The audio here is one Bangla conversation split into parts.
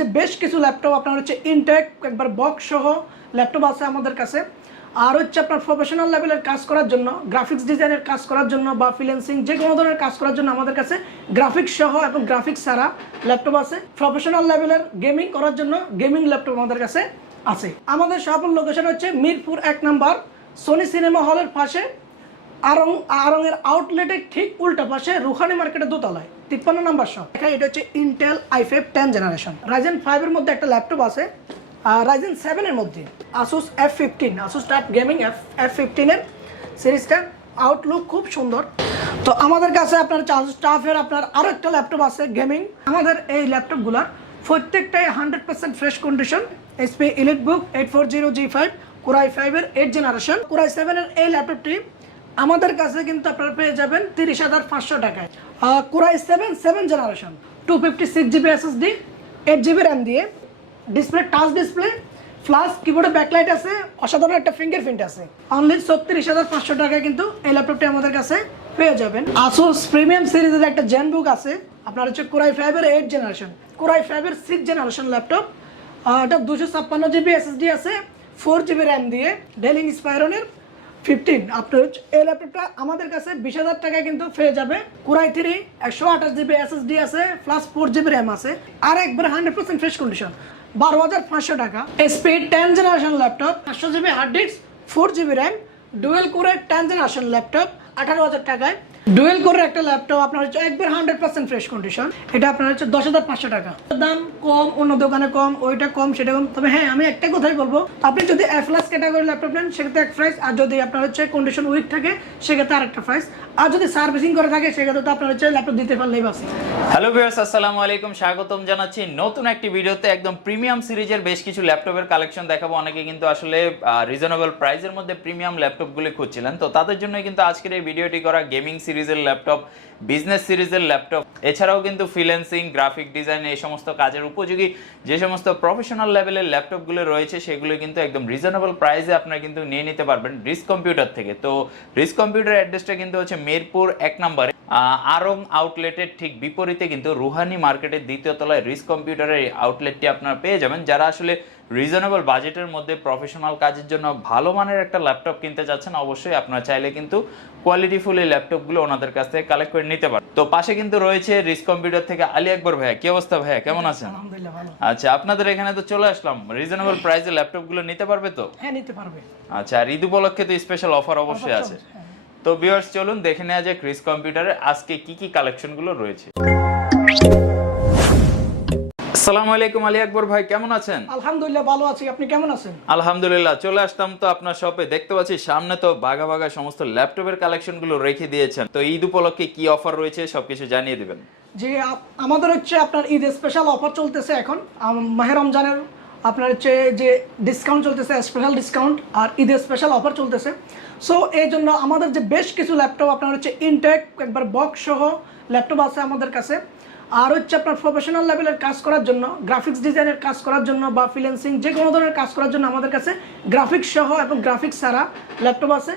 যে বেশ কিছু ল্যাপটপ আপনার হচ্ছে ইনটেক একবার বক্স সহ ল্যাপটপ আছে আমাদের কাছে। আর হচ্ছে আপনার প্রফেশনাল লেভেলের কাজ করার জন্য, গ্রাফিক্স ডিজাইনের কাজ করার জন্য বা ফ্রিল্যান্সিং যে কোনো ধরনের কাজ করার জন্য আমাদের কাছে গ্রাফিক্স সহ এবং গ্রাফিক্স ছাড়া ল্যাপটপ আছে। প্রফেশনাল লেভেলের গেমিং করার জন্য গেমিং ল্যাপটপ আমাদের কাছে আছে। আমাদের শপের লোকেশন হচ্ছে মিরপুর 1 নম্বর সোনি সিনেমা হলের পাশে, আরঙের আউটলেটের ঠিক উল্টা পাশে রুহানি মার্কেটের দোতলায় 53 নম্বর শপ। এটা হচ্ছে ইন্টেল i5 10 জেনারেশন রাইজেন 5 এর মধ্যে একটা ল্যাপটপ আছে, রাইজেন 7 এর মধ্যে Asus F15 Asus top gaming F15 এর সিরিজটা আউটলুক খুব সুন্দর। তো আমাদের কাছে আপনার স্টাফের আপনার আরো একটা ল্যাপটপ আছে গেমিং। আমাদের এই ল্যাপটপগুলোর প্রত্যেকটাই 100% fresh condition. HP EliteBook 840G5 Core i5 এর 8 জেনারেশন। Core i7 এর এই ল্যাপটপটি আমাদের কাছে কিন্তু আপনারা পেয়ে যাবেন 30,500 টাকায়। Core i7 7 generation 256GB SSD 8GB RAM দিয়ে, ডিসপ্লে টাচ ডিসপ্লে, ফ্ল্যাশ কিবোর্ডে ব্যাকলাইট আছে, অসাধারণ একটা ফিঙ্গারপ্রিন্ট আছে। অনলি 36,500 টাকায় কিন্তু এই ল্যাপটপটি আমাদের কাছে পেয়ে যাবেন। Asus প্রিমিয়াম সিরিজের একটা জেনবুক আছে আপনার হচ্ছে Core i5 এর 8 জেনারেশন, Core i5 এর 6 জেনারেশন ল্যাপটপ। এটা 256GB SSD আছে, 4GB RAM দিয়ে, ডেল ইন্সপায়রনের 15। আপনার এই ল্যাপটপটা আমাদের কাছে 20,000 টাকায় কিন্তু পেয়ে যাবে। Core i3 128GB SSD আছে, প্লাস 4GB RAM আছে, আর একবার 100% ফ্রেশ কন্ডিশন 12,500 টাকা। HP 10 generation laptop 500GB hard disk, 4GB RAM, dual কোরের 10 জেনারেশন ল্যাপটপ 18,000 টাকায়। ডুয়েল কোরের একটা ল্যাপটপ আপনার হচ্ছে একবার 100% ফ্রেশ কন্ডিশন, এটা আপনার হচ্ছে 10,500 টাকা। দাম কম, অন্য দোকানে কম, ওইটা কম সেটা কম। তবে হ্যাঁ, আমি একটা কথাই বলবো, আপনি যদি A+ ক্যাটাগরি ল্যাপটপ নেন সেক্ষেত্রে এক প্রাইস, আর যদি আপনার হচ্ছে কন্ডিশন উইক থাকে সেক্ষেত্রে আরেকটা প্রাইস, আর যদি সার্ভিসিং করে থাকে সেক্ষেত্রে তো আপনার হচ্ছে ল্যাপটপ দিতে পারলেই বাস। হ্যালো ভিউয়ার্স, আসসালামু আলাইকুম, স্বাগতম জানাচ্ছি নতুন একটি ভিডিওতে। একদম প্রিমিয়াম সিরিজের বেশ কিছু ল্যাপটপের কালেকশন দেখাবো। অনেকে কিন্তু আসলে রিজনেবল প্রাইসের মধ্যে প্রিমিয়াম ল্যাপটপগুলো খুঁজছিলেন, তো তাদের জন্য কিন্তু আজকের এই ভিডিওটি করা। গেমিং সিরিজের ল্যাপটপ, বিজনেস সিরিজের ল্যাপটপ, এছাড়াও কিন্তু ফ্রিল্যান্সিং, গ্রাফিক ডিজাইন এই সমস্ত কাজের উপযোগী যে সমস্ত প্রফেশনাল লেভেলের ল্যাপটপগুলো রয়েছে সেগুলো কিন্তু একদম রিজনেবল প্রাইসে আপনারা কিন্তু নিয়ে নিতে পারবেন রিস্ক কম্পিউটার থেকে। তো রিস্ক কম্পিউটার অ্যাড্রেসটা কিন্তু হচ্ছে মিরপুর 1 নম্বরে আরং আউটলেটের ঠিক বিপরীতে কিন্তু রুহানি মার্কেটের দ্বিতীয় তলায় রিস্ক কম্পিউটারের আউটলেটটি আপনারা পেয়ে যাবেন। যারা আসলে রিজনেবল বাজেটের মধ্যে প্রফেশনাল কাজের জন্য ভালো মানের একটা ল্যাপটপ কিনতে চাচ্ছেন, অবশ্যই আপনারা চাইলে কিন্তু কোয়ালিটিফুল এই ল্যাপটপগুলো ওনাদের কাছ থেকে কালেক্ট করে নিতে পারেন। তো পাশে কিন্তু রয়েছে রিস্ক কম্পিউটার থেকে আলী আকবর ভাইয়া। কি অবস্থা ভাইয়া, কেমন আছেন? আলহামদুলিল্লাহ ভালো। আচ্ছা, আপনাদের এখানে তো চলে আসলাম, রিজনেবল প্রাইসে ল্যাপটপগুলো নিতে পারবে তো? হ্যাঁ, নিতে পারবে। আচ্ছা, আর ঈদ উপলক্ষে তো স্পেশাল অফার অবশ্যই আছে। তো ভিউয়ার্স, চলুন দেখে নেওয়া যাক রিস্ক কম্পিউটারের আজকে কি কি কালেকশনগুলো রয়েছে। আসসালামু আলাইকুম আলী আকবর ভাই, কেমন আছেন? আলহামদুলিল্লাহ ভালো আছি, আপনি কেমন আছেন? আলহামদুলিল্লাহ, চলে আসতাম তো আপনার শপে। দেখতে পাচ্ছি সামনে তো বাঘা বাঘা সমস্ত ল্যাপটপের কালেকশনগুলো রেখে দিয়েছেন। তো ঈদ উপলক্ষে কি অফার রয়েছে সবকিছু জানিয়ে দিবেন। যে আমাদের হচ্ছে আপনার ঈদ স্পেশাল অফার চলতেছে এখন, মাহে রমজানের আপনার হচ্ছে যে ডিসকাউন্ট চলতেছে, স্পেশাল ডিসকাউন্ট, আর ঈদের স্পেশাল অফার চলতেছে। সো এই জন্য আমাদের যে বেশ কিছু ল্যাপটপ আপনার হচ্ছে ইনটেক একবার বক্স সহ ল্যাপটপ আছে আমাদের কাছে। আর হচ্ছে আপনার প্রফেশনাল লেভেলের কাজ করার জন্য, গ্রাফিক্স ডিজাইনের কাজ করার জন্য বা ফ্রিল্যান্সিং যে কোনো ধরনের কাজ করার জন্য আমাদের কাছে গ্রাফিক্স সহ এবং গ্রাফিক্স ছাড়া ল্যাপটপ আছে।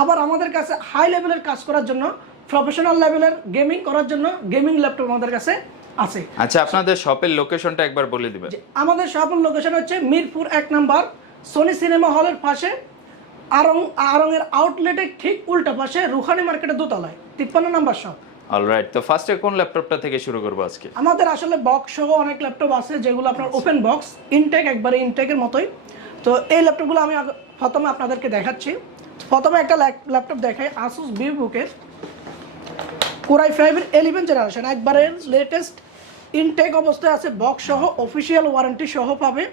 আবার আমাদের কাছে হাই লেভেলের কাজ করার জন্য, প্রফেশনাল লেভেলের গেমিং করার জন্য গেমিং ল্যাপটপ আমাদের কাছে আছে। আচ্ছা, আপনাদের শপের লোকেশনটা একবার বলে দিবেন। আমাদের শপের লোকেশন হচ্ছে মিরপুর 1 নম্বর সোনি সিনেমা হলের পাশে, আরঙের আউটলেটের ঠিক উল্টা পাশে রুহানি মার্কেটের দোতলায় 53 নম্বর শপ। অলরাইট, তো ফার্স্টে কোন ল্যাপটপটা থেকে শুরু করব আজকে? আমাদের আসলে বক্স সহ অনেক ল্যাপটপ আছে যেগুলো আপনার ওপেন বক্স, ইনটেক একবারে ইনটেকের মতোই। তো এই ল্যাপটপগুলো আমি প্রথমে আপনাদেরকে দেখাচ্ছি। প্রথমে একটা ল্যাপটপ দেখাই, Asus VivoBook Core i5 এর 11 জেনারেশন, একবারে লেটেস্ট ইনটেক অবস্থায় আছে, বক্স সহ অফিসিয়াল ওয়ারেন্টি সহ পাবে।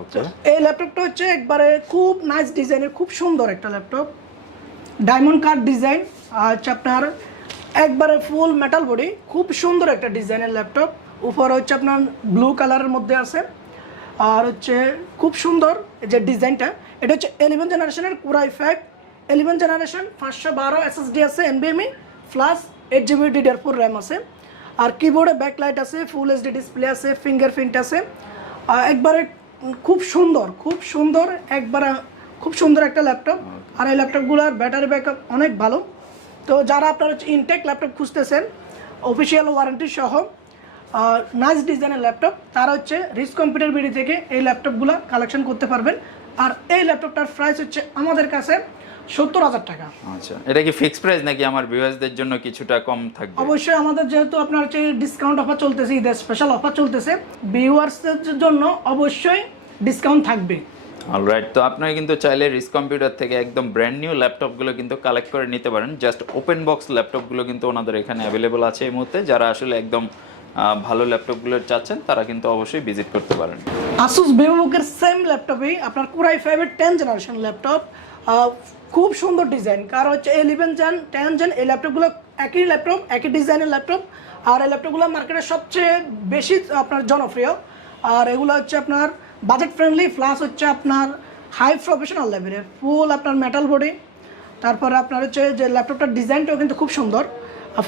ওকে, এই ল্যাপটপটা হচ্ছে একবারে খুব নাইস ডিজাইনের, খুব সুন্দর একটা ল্যাপটপ, ডায়মন্ড কাট ডিজাইন, আর হচ্ছে আপনার একবারে ফুল মেটাল বডি, খুব সুন্দর একটা ডিজাইনের ল্যাপটপ। উপরে হচ্ছে আপনার ব্লু কালারের মধ্যে আছে, আর হচ্ছে খুব সুন্দর যে ডিজাইনটা। এটা হচ্ছে 11 জেনারেশনের Core i5 11 জেনারেশন, 512 SSD আছে, NVMe plus 8GB DDR4 RAM আছে, আর কিবোর্ডে ব্যাকলাইট আছে, ফুল HD ডিসপ্লে আছে, ফিঙ্গারপ্রিন্ট আছে। একবারে খুব সুন্দর একবারে খুব সুন্দর একটা ল্যাপটপ। আর এই ল্যাপটপগুলোর ব্যাটারি ব্যাকআপ অনেক ভালো। তো যারা আপনার হচ্ছে ইনটেক ল্যাপটপ খুঁজতেছেন অফিসিয়াল ওয়ারেন্টি সহ, নাইস ডিজাইনের ল্যাপটপ, তারা হচ্ছে রিচ কম্পিউটার বিডি থেকে এই ল্যাপটপগুলো কালেকশন করতে পারবেন। আর এই ল্যাপটপটার প্রাইস হচ্ছে আমাদের কাছে 70,000 টাকা। আচ্ছা, এটা কি ফিক্স প্রাইস নাকি আমার ভিউয়ার্সদের জন্য কিছুটা কম থাকবে? অবশ্যই আমাদের যেহেতু আপনার হচ্ছে ডিসকাউন্ট অফার চলতেছে, ঈদের স্পেশাল অফার চলতেছে, ভিউয়ার্সদের জন্য অবশ্যই ডিসকাউন্ট থাকবে। অলরাইট, তো আপনারা কিন্তু চাইলে রিচ কম্পিউটার থেকে একদম ব্র্যান্ড নিউ ল্যাপটপগুলো কিন্তু কালেক্ট করে নিতে পারেন। জাস্ট ওপেন বক্স ল্যাপটপগুলো কিন্তু ওনাদের এখানে অ্যাভেলেবল আছে এই মুহূর্তে। যারা আসলে একদম ভালো ল্যাপটপগুলো চাচ্ছেন তারা কিন্তু অবশ্যই ভিজিট করতে পারেন। আসুস ভিভোবুকের সেম ল্যাপটপেই আপনার কোরাই 5-এর 10 জেনারেশন ল্যাপটপ, খুব সুন্দর ডিজাইন। কারণ হচ্ছে 11 জেন 10 জেন এই ল্যাপটপগুলো একই ল্যাপটপ, একই ডিজাইনের ল্যাপটপ। আর এই ল্যাপটপগুলো মার্কেটে সবচেয়ে বেশি আপনার জনপ্রিয়। আর এগুলো হচ্ছে আপনার বাজেট ফ্রেন্ডলি, প্লাস হচ্ছে আপনার হাই প্রফেশনাল লেভেলের, ফুল আপনার মেটাল বডি। তারপরে আপনার হচ্ছে যে ল্যাপটপটার ডিজাইনটাও কিন্তু খুব সুন্দর,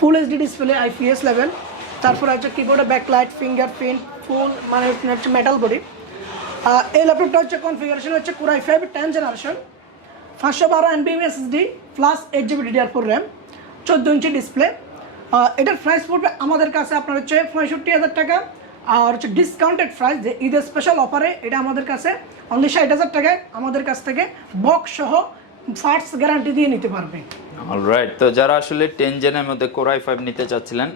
full HD display, IPS level. তারপরে হচ্ছে কিবোর্ডে ব্যাকলাইট, ফিঙ্গারপ্রিন্ট, ফুল মানে হচ্ছে মেটাল বডি। এই ল্যাপটপটা হচ্ছে কনফিগারেশন হচ্ছে core i 5 10 generation, 512 NVMe SSD plus 8GB DDR4 RAM, 14 inch display. এটার প্রাইস পড়বে আমাদের কাছে আপনার হচ্ছে 65,000 টাকা। আর হচ্ছে ডিসকাউন্টেড প্রাইস যে ঈদের স্পেশাল অফারে এটা আমাদের কাছে অনলি 60,000 টাকায় আমাদের কাছ থেকে বক্স সহ ফার্স্ট গ্যারান্টি দিয়ে নিতে পারবে। অলরাইট, তো যারা আসলে 10 জেনের মধ্যে কোরাই 5 নিতে চাচ্ছিলেন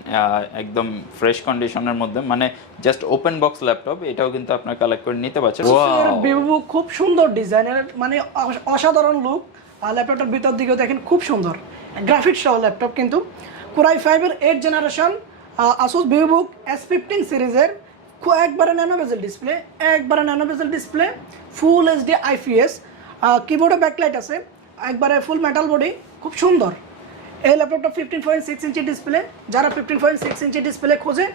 একদম ফ্রেশ কন্ডিশনের মধ্যে, মানে জাস্ট ওপেন বক্স ল্যাপটপ, এটাও কিন্তু আপনারা কালেক্ট করে নিতে পারছেন। ভিভোবুক খুব সুন্দর ডিজাইনের, মানে অসাধারণ লুক। আর ল্যাপটপটার ভিতর দিকেও দেখেন খুব সুন্দর গ্রাফিক্স সহ ল্যাপটপ। কিন্তু কোরাই 5-এর 8 জেনারেশন আসুস ভিভোবুক S15 সিরিজের একবারে ন্যানো বেজেল ডিসপ্লে, একবারে nano bezel display, full HD IPS, কিবোর্ডে ব্যাকলাইট আছে, একবারে ফুল মেটাল বডি, খুব সুন্দর। এই ল্যাপটপটা 15.6 ইঞ্চি ডিসপ্লে। যারা 15.6 ইঞ্চি ডিসপ্লে খোঁজে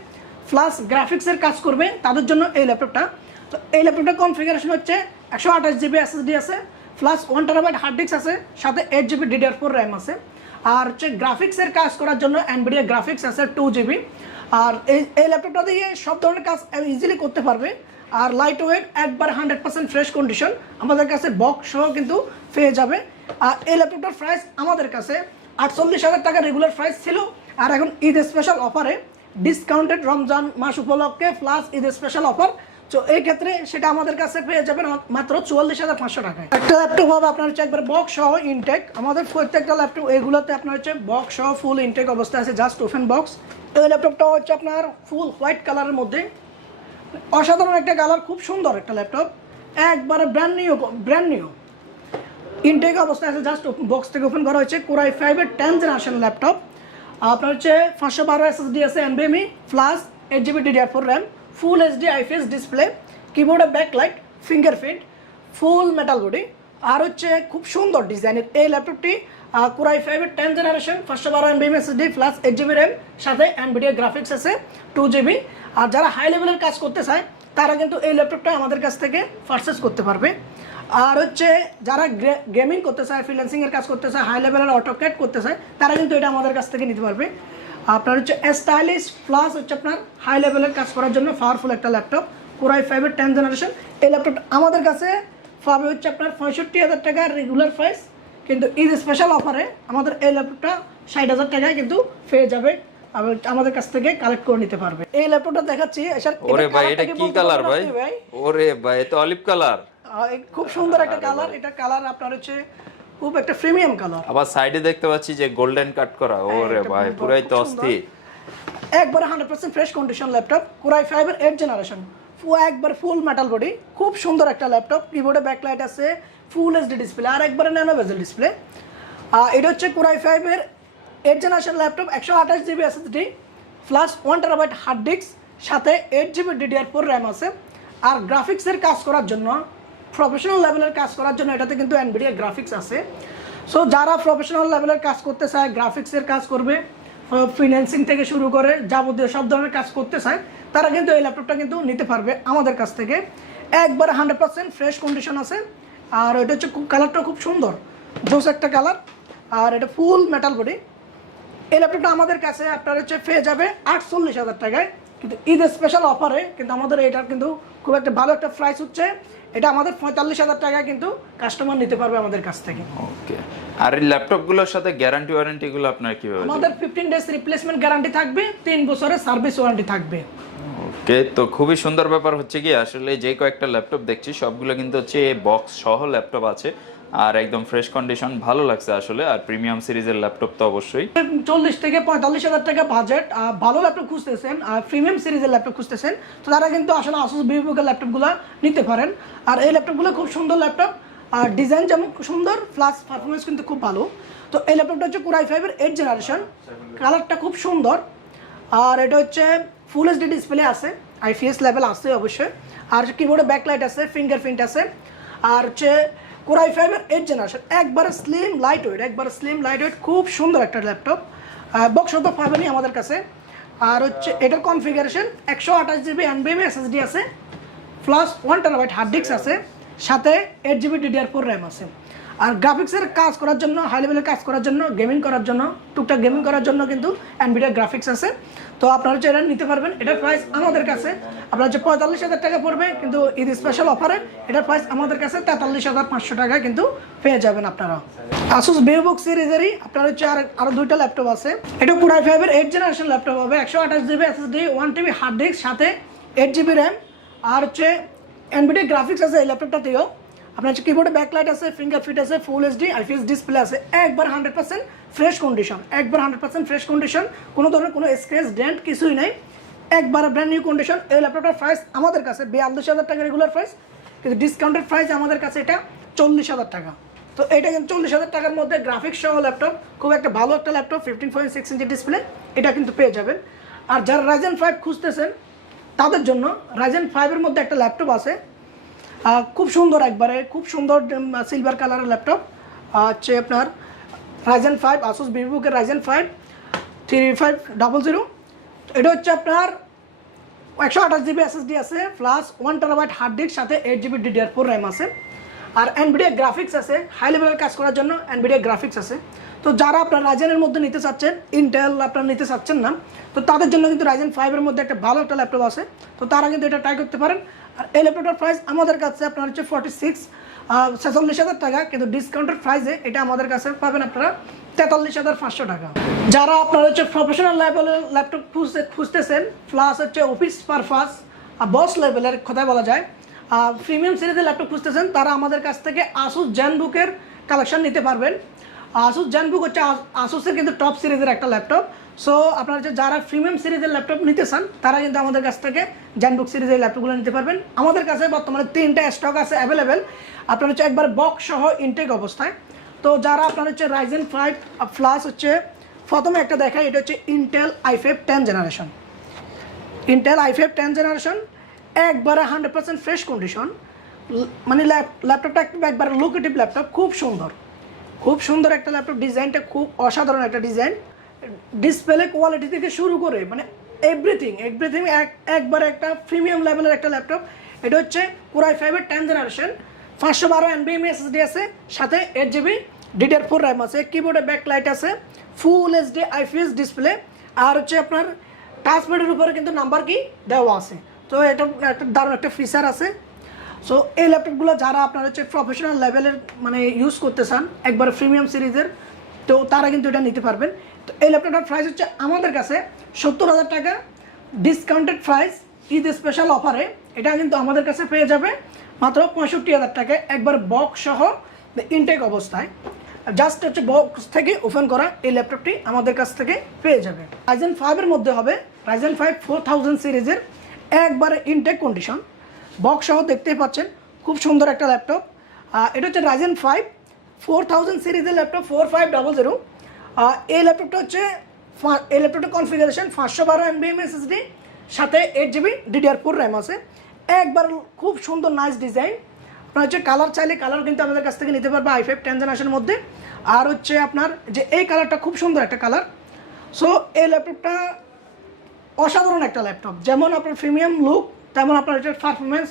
প্লাস গ্রাফিক্সের কাজ করবে তাদের জন্য এই ল্যাপটপটা। তো এই ল্যাপটপটা কনফিগারেশন হচ্ছে 128GB SSD আছে, প্লাস 1TB হার্ড ডিস্ক আছে, সাথে 8GB DDR4 RAM আছে। আর হচ্ছে গ্রাফিক্সের কাজ করার জন্য NVIDIA গ্রাফিক্স আছে 2GB। আর এই ল্যাপটপটা দিয়ে সব ধরনের কাজ ইজিলি করতে পারবে। আর লাইট ওয়েট, একবার 100% ফ্রেশ কন্ডিশন, আমাদের কাছে বক্স সহ কিন্তু পেয়ে যাবে। আর এই ল্যাপটপটার প্রাইস আমাদের কাছে 48,000 টাকা রেগুলার প্রাইস ছিল। আর এখন ঈদ স্পেশাল অফারে ডিসকাউন্টেড রমজান মাস উপলক্ষে প্লাস ঈদ স্পেশাল অফার, তো এই ক্ষেত্রে সেটা আমাদের কাছে পেয়ে যাবেন মাত্র 44,500 টাকায়। একটা ল্যাপটপ হবে আপনার হচ্ছে একবার বক্স সহ ইনটেক। আমাদের প্রত্যেকটা ল্যাপটপ এগুলোতে আপনার হচ্ছে বক্স সহ ফুল ইনটেক অবস্থায় আছে, জাস্ট ওপেন বক্স। এই ল্যাপটপটা হচ্ছে আপনার ফুল হোয়াইট কালারের মধ্যে, অসাধারণ একটা কালার, খুব সুন্দর একটা ল্যাপটপ, একবারে ব্র্যান্ড নিউ ইনটেক অবস্থায় আছে, জাস্ট বক্স থেকে ওপেন করা হয়েছে। কোরাই 5-এর 10 জেনারেশন ল্যাপটপ, আপনার হচ্ছে 512 SSD আছে NVMe plus 8GB DDR4 RAM, full HD IPS display, কিবোর্ডে backlight, fingerprint, full metal body. আর হচ্ছে খুব সুন্দর ডিজাইনের এই ল্যাপটপটি কোরাই 5-এর 10 generation, 512 NVMe SSD plus 8GB RAM, সাথে NVIDIA গ্রাফিক্স আছে 2GB। আর যারা হাই লেভেলের কাজ করতে চায় তারা কিন্তু এই ল্যাপটপটা আমাদের কাছ থেকে পারচেস করতে পারবে। আর হচ্ছে যারা গেমিং করতে চায়, ফ্রিল্যান্সিংয়ের কাজ করতে চায়, হাই লেভেলের অটোক্যাড করতে চায়, তারা কিন্তু এটা আমাদের কাছ থেকে নিতে পারবে। আপনার হচ্ছে স্টাইলিশ প্লাস হচ্ছে আপনার হাই লেভেলের কাজ করার জন্য পাওয়ারফুল একটা ল্যাপটপ, কোরাই 5-এর 10 জেনারেশন। এই ল্যাপটপ আমাদের কাছে পাবে হচ্ছে আপনার 65,000 টাকার রেগুলার প্রাইস, কিন্তু ঈদ স্পেশাল অফারে আমাদের এই ল্যাপটপটা 60,000 টাকায় কিন্তু পেয়ে যাবে, আমাদের কাছ থেকে কালেক্ট করে নিতে পারবে। এই ল্যাপটপটা দেখাচ্ছি। ওরে ভাই, এটা কি কালার ভাই? ওরে ভাই, এটা অলিভ কালার, খুব সুন্দর একটা কালার। এটা কালার আপনার হচ্ছে খুব একটা প্রিমিয়াম কালার। আবার সাইডে দেখতে পাচ্ছি যে গোল্ডেন কাট করা। ওরে ভাই, পুরাই তো অস্থির, একবারে 100% ফ্রেশ কন্ডিশন ল্যাপটপ, কোরাই 5-এর 8 জেনারেশন, একবার ফুল মেটাল বডি, খুব সুন্দর একটা ল্যাপটপ। কিবোর্ডে ব্যাকলাইট আছে, ফুল এইচডি ডিসপ্লে, আর একবারে ন্যানো বেজেল ডিসপ্লে। এটা হচ্ছে কোরাই 5-এর 8 generation laptop, 128GB SSD plus 1TB hard disk, সাথে 8GB DDR4 RAM আছে। আর গ্রাফিক্সের কাজ করার জন্য, প্রফেশনাল লেভেলের কাজ করার জন্য এটাতে কিন্তু NVIDIA গ্রাফিক্স আছে। সো যারা প্রফেশনাল লেভেলের কাজ করতে চায়, গ্রাফিক্সের কাজ করবে, ফিন্যান্সিং থেকে শুরু করে যাবতীয় সব ধরনের কাজ করতে চায়, তারা কিন্তু এই ল্যাপটপটা কিন্তু নিতে পারবে আমাদের কাছ থেকে। একবারে 100% ফ্রেশ কন্ডিশন আছে। আর এটা হচ্ছে কালারটা খুব সুন্দর, জোস একটা কালার। আর এটা ফুল মেটাল বডি। এই ল্যাপটপটা আমাদের কাছে আপনার হচ্ছে পেয়ে যাবে 48,000 টাকায়, কিন্তু ঈদ স্পেশাল অফারে কিন্তু আমাদের এটার কিন্তু খুব একটা ভালো একটা প্রাইস হচ্ছে। এটা আমাদের 45,000 টাকায় কিন্তু কাস্টমার নিতে পারবে আমাদের কাছ থেকে। ওকে। আর এই ল্যাপটপগুলোর সাথে গ্যারান্টি ওয়ারেন্টিগুলো আপনার কিভাবে আমাদের 15 ডেজ রিপ্লেসমেন্ট গ্যারান্টি থাকবে, 3 বছরের সার্ভিস ওয়ারেন্টি থাকবে। ওকে, তো খুবই সুন্দর ব্যাপার হচ্ছে কি আসলে যে কয়েকটা ল্যাপটপ দেখছি সবগুলো কিন্তু হচ্ছে বক্স সহ ল্যাপটপ আছে আর একদম ফ্রেশ কন্ডিশন, ভালো লাগছে আসলে। আর প্রিমিয়াম সিরিজের ল্যাপটপ তো অবশ্যই 40 থেকে 45 হাজার টাকা বাজেট, ভালো ল্যাপটপ খুঁজতেছেন আর প্রিমিয়াম সিরিজের ল্যাপটপ খুঁজতেছেন, তো তারা কিন্তু আসলে আসুস ভিভোর ল্যাপটপগুলো নিতে পারেন। আর এই ল্যাপটপগুলো খুব সুন্দর ল্যাপটপ, আর ডিজাইন যেমন সুন্দর প্লাস পারফরমেন্স কিন্তু খুব ভালো। তো এই ল্যাপটপটা হচ্ছে Core i5 এর 8 জেনারেশন, কালারটা খুব সুন্দর। আর এটা হচ্ছে ফুল এইচডি ডিসপ্লে আছে, IPS লেভেল আছে অবশ্যই। আর কিবোর্ডে ব্যাকলাইট আছে, ফিঙ্গারপ্রিন্ট আছে। আর হচ্ছে Core i5 এর 8 জেনারেশন, একবারে স্লিম লাইট ওয়েট, খুব সুন্দর একটা ল্যাপটপ। বক্স তো পাবেনই আমাদের কাছে। আর হচ্ছে এটার কনফিগারেশন 128 জিবি NVMe SSD আছে, প্লাস 1 TB হার্ড ডিস্ক আছে, সাথে 8 জিবি DDR4 র্যাম আছে। আর গ্রাফিক্সের কাজ করার জন্য, হাই লেভেলের কাজ করার জন্য, গেমিং করার জন্য, টুকটাক গেমিং করার জন্য কিন্তু NVIDIA গ্রাফিক্স আছে। তো আপনারা হচ্ছে এটা নিতে পারবেন। এটার প্রাইস আমাদের কাছে আপনার হচ্ছে 45,000 টাকা পড়বে, কিন্তু ঈদ স্পেশাল অফারে এটার প্রাইস আমাদের কাছে 43,500 টাকা কিন্তু পেয়ে যাবেন আপনারা। Asus VivoBook সিরিজেরই আপনার হচ্ছে আরো দুইটা ল্যাপটপ আছে। এটা Core i5 এর 8 জেনারেশন ল্যাপটপ হবে, 128 GB SSD, 1 TB hard disk, সাথে 8 জিবি র্যাম। আর হচ্ছে NVIDIA গ্রাফিক্স আছে এই ল্যাপটপটাতেও। আপনার হচ্ছে কিবোর্ডে ব্যাকলাইট আছে, ফিঙ্গারপ্রিন্ট আছে, ফুল এইচডি IPS ডিসপ্লে আছে, একবার 100% ফ্রেশ কন্ডিশন, কোনো ধরনের কোনো স্ক্র্যাচ ডেন্ট কিছুই নাই, একবার ব্র্যান্ড নিউ কন্ডিশন। এই ল্যাপটপটার প্রাইস আমাদের কাছে 42,000 টাকা রেগুলার প্রাইস, কিন্তু ডিসকাউন্টেড প্রাইস আমাদের কাছে এটা 40,000 টাকা। তো এটা কিন্তু 40,000 টাকার মধ্যে গ্রাফিক্স সহ ল্যাপটপ, খুব একটা ভালো একটা ল্যাপটপ, 15.6 ইঞ্চি ডিসপ্লে, এটা কিন্তু পেয়ে যাবেন। আর যারা Ryzen 5 খুঁজতেছেন তাদের জন্য Ryzen 5 এর মধ্যে একটা ল্যাপটপ আছে, খুব সুন্দর, একবারে খুব সুন্দর সিলভার কালারের ল্যাপটপ হচ্ছে আপনার Ryzen 5, Asus VivoBook এর Ryzen 5 3500। এটা হচ্ছে আপনার 128 জিবি SSD আছে, প্লাস 1 TB হার্ড ডিস্ক, সাথে 8 জিবি DDR4 র্যাম আছে। আর NVIDIA গ্রাফিক্স আছে, হাই লেভেলের কাজ করার জন্য NVIDIA গ্রাফিক্স আছে। তো যারা আপনার রাইজেনের মধ্যে নিতে চাচ্ছেন, ইন্টেল আপনারা নিতে চাচ্ছেন না, তো তাদের জন্য কিন্তু Ryzen 5 এর মধ্যে একটা ভালো একটা ল্যাপটপ আছে, তো তারা কিন্তু এটা ট্রাই করতে পারেন। আর এই ল্যাপটপটার প্রাইস আমাদের কাছে আপনার হচ্ছে 46,000 টাকা, কিন্তু ডিসকাউন্টেড প্রাইসে এটা আমাদের কাছে পাবেন আপনারা 43,500 টাকা। যারা আপনারা হচ্ছে প্রফেশনাল লেভেলের ল্যাপটপ খুঁজতেছেন, প্লাস হচ্ছে অফিস পারপাস বস লেভেলের কথা বলা যায়, প্রিমিয়াম সিরিজের ল্যাপটপ খুঁজতেছেন, তারা আমাদের কাছ থেকে Asus ZenBook এর কালেকশন নিতে পারবেন। Asus ZenBook হচ্ছে Asusের কিন্তু টপ সিরিজের একটা ল্যাপটপ। সো আপনারা হচ্ছে যারা প্রিমিয়াম সিরিজের ল্যাপটপ নিতে চান, তারা কিন্তু আমাদের কাছ থেকে ZenBook সিরিজের ল্যাপটপগুলো নিতে পারবেন। আমাদের কাছে বর্তমানে 3টা স্টক আছে অ্যাভেলেবেল, আপনার হচ্ছে একবার বক্স সহ ইনটেক অবস্থায়। তো যারা আপনার হচ্ছে Ryzen 5 প্লাস হচ্ছে প্রথমে একটা দেখায়, এটা হচ্ছে Intel i5 10 জেনারেশন, একবারে 100% ফ্রেশ কন্ডিশন, মানে ল্যাপটপটা একবার লুকেটিভ ল্যাপটপ, খুব সুন্দর একটা ল্যাপটপ, ডিজাইনটা খুব অসাধারণ একটা ডিজাইন, ডিসপ্লে কোয়ালিটি থেকে শুরু করে মানে এভরিথিং একবারে একটা প্রিমিয়াম লেভেলের একটা ল্যাপটপ। এটা হচ্ছে Core i5 এর 10 জেনারেশন, 512 NVMe SSD আছে, সাথে 8 জিবি DDR4 র্যাম আছে, কিবোর্ডে ব্যাকলাইট আছে, ফুল এইচডি IPS ডিসপ্লে। আর হচ্ছে আপনার টাচপ্যাডের উপরে কিন্তু নাম্বার কি দেওয়া আছে, তো এটা একটা দারুণ একটা ফিচার আছে। সো এই ল্যাপটপগুলো যারা আপনার হচ্ছে প্রফেশনাল লেভেলের মানে ইউজ করতে চান, একবার প্রিমিয়াম সিরিজের, তো তারা কিন্তু এটা নিতে পারবেন। তো এই ল্যাপটপটার প্রাইস হচ্ছে আমাদের কাছে 70,000 টাকা, ডিসকাউন্টেড প্রাইস ঈদ স্পেশাল অফারে এটা কিন্তু আমাদের কাছে পেয়ে যাবে মাত্র 65,000 টাকায়, একবার বক্স সহ ইনটেক অবস্থায়, জাস্ট হচ্ছে বক্স থেকে ওপেন করা এই ল্যাপটপটি আমাদের কাছ থেকে পেয়ে যাবে। Ryzen 5 এর মধ্যে হবে Ryzen 5 4000 সিরিজের, একবারে ইনটেক কন্ডিশন, বক্স সহ দেখতেই পাচ্ছেন, খুব সুন্দর একটা ল্যাপটপ। এটা হচ্ছে Ryzen 5 4000 সিরিজের ল্যাপটপ 4500। এই ল্যাপটপটা হচ্ছে কনফিগারেশন 512 NVMe SSD, সাথে 8 জিবি DDR4 র্যাম আছে, একবার খুব সুন্দর নাইস ডিজাইন। আপনার হচ্ছে কালার চাইলে কালার কিন্তু আমাদের কাছ থেকে নিতে পারবে i5 10 জেনারেশনের মধ্যে। আর হচ্ছে আপনার যে এই কালারটা খুব সুন্দর একটা কালার। সো এই ল্যাপটপটা অসাধারণ একটা ল্যাপটপ, যেমন আপনার প্রিমিয়াম লুক, তেমন আপনার হচ্ছে পারফরমেন্স,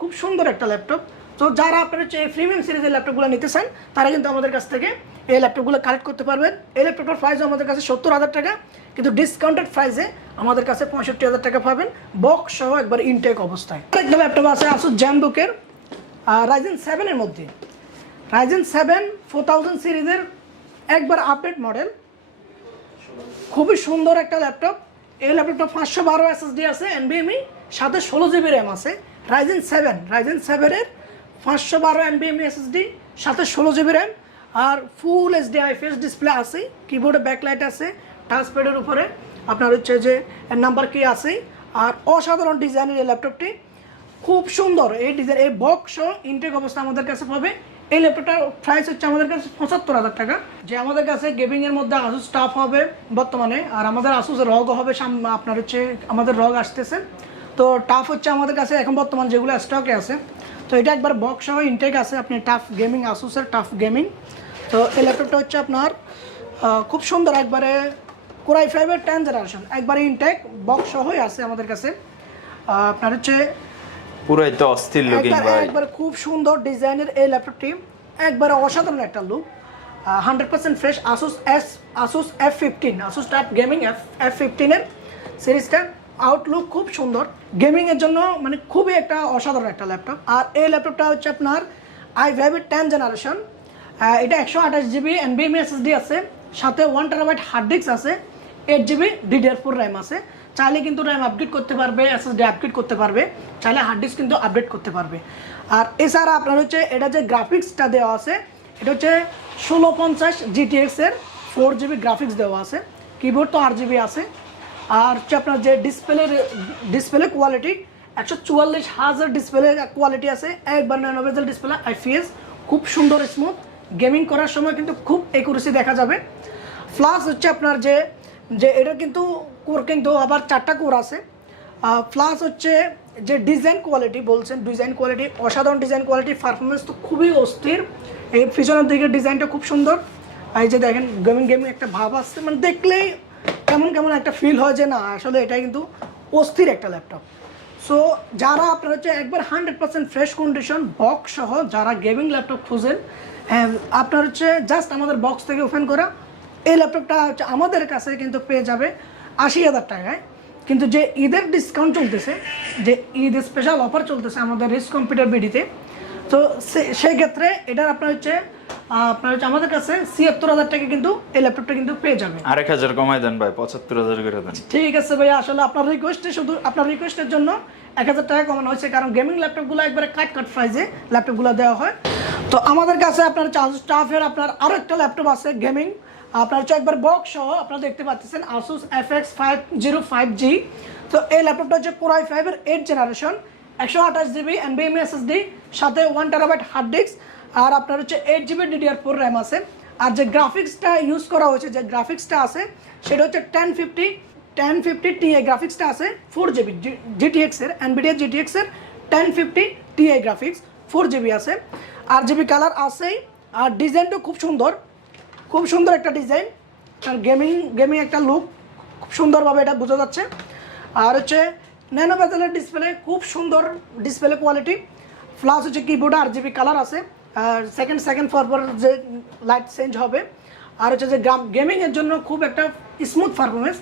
খুব সুন্দর একটা ল্যাপটপ। তো যারা আপনার হচ্ছে এই প্রিমিয়াম সিরিজের ল্যাপটপগুলো নিতে চান, তারা কিন্তু আমাদের কাছ থেকে এই ল্যাপটপগুলো কালেক্ট করতে পারবেন। এই ল্যাপটপটার প্রাইস আমাদের কাছে 70,000 টাকা, কিন্তু ডিসকাউন্টেড প্রাইসে আমাদের কাছে 65,000 টাকা পাবেন, বক্স সহ একবার ইনটেক অবস্থায়। একটা ল্যাপটপ আছে Asus ZenBook এর Ryzen 7 এর মধ্যে। Ryzen 7 4000 সিরিজের একবার আপডেট মডেল, খুবই সুন্দর একটা ল্যাপটপ। এই ল্যাপটপটা 512 SSD আছে NVMe, সাথে 16GB র্যাম আছে। Ryzen 7 এর 512 NVMe SSD, সাথে 16GB র্যাম, আর ফুল HD IPS ডিসপ্লে আছে। কিবোর্ডে ব্যাকলাইট আছে, টাচপ্যাডের উপরে আপনার হচ্ছে যে নাম্বার কি আছে। আর অসাধারণ ডিজাইনের এই ল্যাপটপটি, খুব সুন্দর এই ডিজাইন। এই বক্স ইনটেক অবস্থা আমাদের কাছে পাবে। এই ল্যাপটপটার প্রাইস হচ্ছে আমাদের কাছে 75,000 টাকা। যে আমাদের কাছে গেমিং এর মধ্যে আসুস টাফ হবে বর্তমানে, আর আমাদের আসুস রগ হবে আপনার হচ্ছে আমাদের রগ আসতেছে। তো টাফ হচ্ছে আমাদের কাছে এখন বর্তমান যেগুলো স্টকে আছে। তো এটা একবার বক্স সহ ইনটেক আছে, আপনি টাফ গেমিং, আসুসের টাফ গেমিং। তো এই ল্যাপটপটা হচ্ছে আপনার খুব সুন্দর, একবারে Core i5-এর 10th জেনারেশন, একবারে ইনটেক বক্স সহই আছে আমাদের কাছে। আপনার হচ্ছে পুরোই তো অস্থির লুকিং ভাই, একবার খুব সুন্দর ডিজাইনের এই ল্যাপটপটি, একবারে অসাধারণ একটা look, 100% fresh. Asus F15, Asus tough gaming F15 এর সিরিজটা আউটলুক খুব সুন্দর, গেমিং এর জন্য মানে খুবই একটা অসাধারণ একটা ল্যাপটপ। আর এই ল্যাপটপটা হচ্ছে আপনার i5-এর 10th জেনারেশন। এটা 128GB NVMe SSD আছে, সাথে 1TB হার্ড ডিস্ক আছে, 8GB DDR4 র্যাম আছে। চাইলে কিন্তু র্যাম আপডেট করতে পারবে, SSD আপডেট করতে পারবে, চাইলে হার্ড ডিস্ক কিন্তু আপডেট করতে পারবে। আর এছাড়া আপনার হচ্ছে এটা যে গ্রাফিক্সটা দেওয়া আছে, এটা হচ্ছে 1650 GTX এর 4GB গ্রাফিক্স দেওয়া আছে। কিবোর্ড তো RGB আছে। আর হচ্ছে আপনার যে ডিসপ্লে কোয়ালিটি 144,000 ডিসপ্লে কোয়ালিটি আছে, একবার নভেজেল ডিসপ্লে IPS, খুব সুন্দর স্মুথ, গেমিং করার সময় কিন্তু খুব একুরেসি দেখা যাবে। প্লাস হচ্ছে আপনার যে এটা কিন্তু কোর কিন্তু আবার 4টা কোর আছে। প্লাস হচ্ছে যে ডিজাইন কোয়ালিটি বলছেন, ডিজাইন কোয়ালিটি অসাধারণ, ডিজাইন কোয়ালিটি, পারফরমেন্স তো খুবই অস্থির। এই পিছনের দিকে ডিজাইনটা খুব সুন্দর, এই যে দেখেন গেমিং একটা ভাব আসছে, মানে দেখলেই কেমন একটা ফিল হয় যে না আসলে এটা কিন্তু অস্থির একটা ল্যাপটপ। সো যারা আপনার হচ্ছে একবার 100% ফ্রেশ কন্ডিশন বক্স সহ যারা গেমিং ল্যাপটপ খুঁজেন, আপনার হচ্ছে জাস্ট আমাদের বক্স থেকে ওপেন করা এই ল্যাপটপটা হচ্ছে আমাদের কাছে কিন্তু পেয়ে যাবে 80,000 টাকায়। কিন্তু যে ঈদের ডিসকাউন্ট চলতেছে, যে ঈদ স্পেশাল অফার চলতেছে আমাদের রিচ কম্পিউটার বিডিতে, তো সেই ক্ষেত্রে এটার আপনার হচ্ছে আমাদের কাছে 76,000 টাকা কিন্তু এই ল্যাপটপটা কিন্তু পেয়ে যাবে। 1,000 কমাই দেন ভাই, 75,000 করে দেন। ঠিক আছে ভাই, আসলে আপনার রিকোয়েস্টে, শুধু আপনার রিকোয়েস্টের জন্য 1,000 টাকা কমানো হয়েছে, কারণ গেমিং ল্যাপটপগুলো একবারে কাট প্রাইসে ল্যাপটপগুলো দেওয়া হয়। তো আমাদের কাছে আপনার স্টাফের আপনার আরও একটা ল্যাপটপ আছে গেমিং, আপনার হচ্ছে একবার বক্স সহ আপনারা দেখতে পাচ্ছেন Asus FX 505G। তো এই ল্যাপটপটা হচ্ছে Core i5-এর 8th generation, 128GB NVMe SSD, সাথে 1TB হার্ড ডিস্ক, আর আপনার হচ্ছে 8GB DDR4 র্যাম আছে। আর যে গ্রাফিক্সটা ইউজ করা হয়েছে, যে গ্রাফিক্সটা আছে সেটা হচ্ছে 1050 Ti গ্রাফিক্সটা আছে, 4GB GTX এর, NVIDIA GTX এর 1050 Ti গ্রাফিক্স 4GB আছে, RGB কালার আছেই। আর ডিজাইনটা খুব সুন্দর একটা ডিজাইন, আর গেমিং একটা লুক খুব সুন্দরভাবে এটা বোঝা যাচ্ছে। আর হচ্ছে ন্যানো বেজেলের ডিসপ্লে, খুব সুন্দর ডিসপ্লে কোয়ালিটি, প্লাস হচ্ছে কিবোর্ডে RGB কালার আছে, আর সেকেন্ড পর যে লাইট চেঞ্জ হবে। আর হচ্ছে যে গেমিংয়ের জন্য খুব একটা স্মুথ পারফরমেন্স।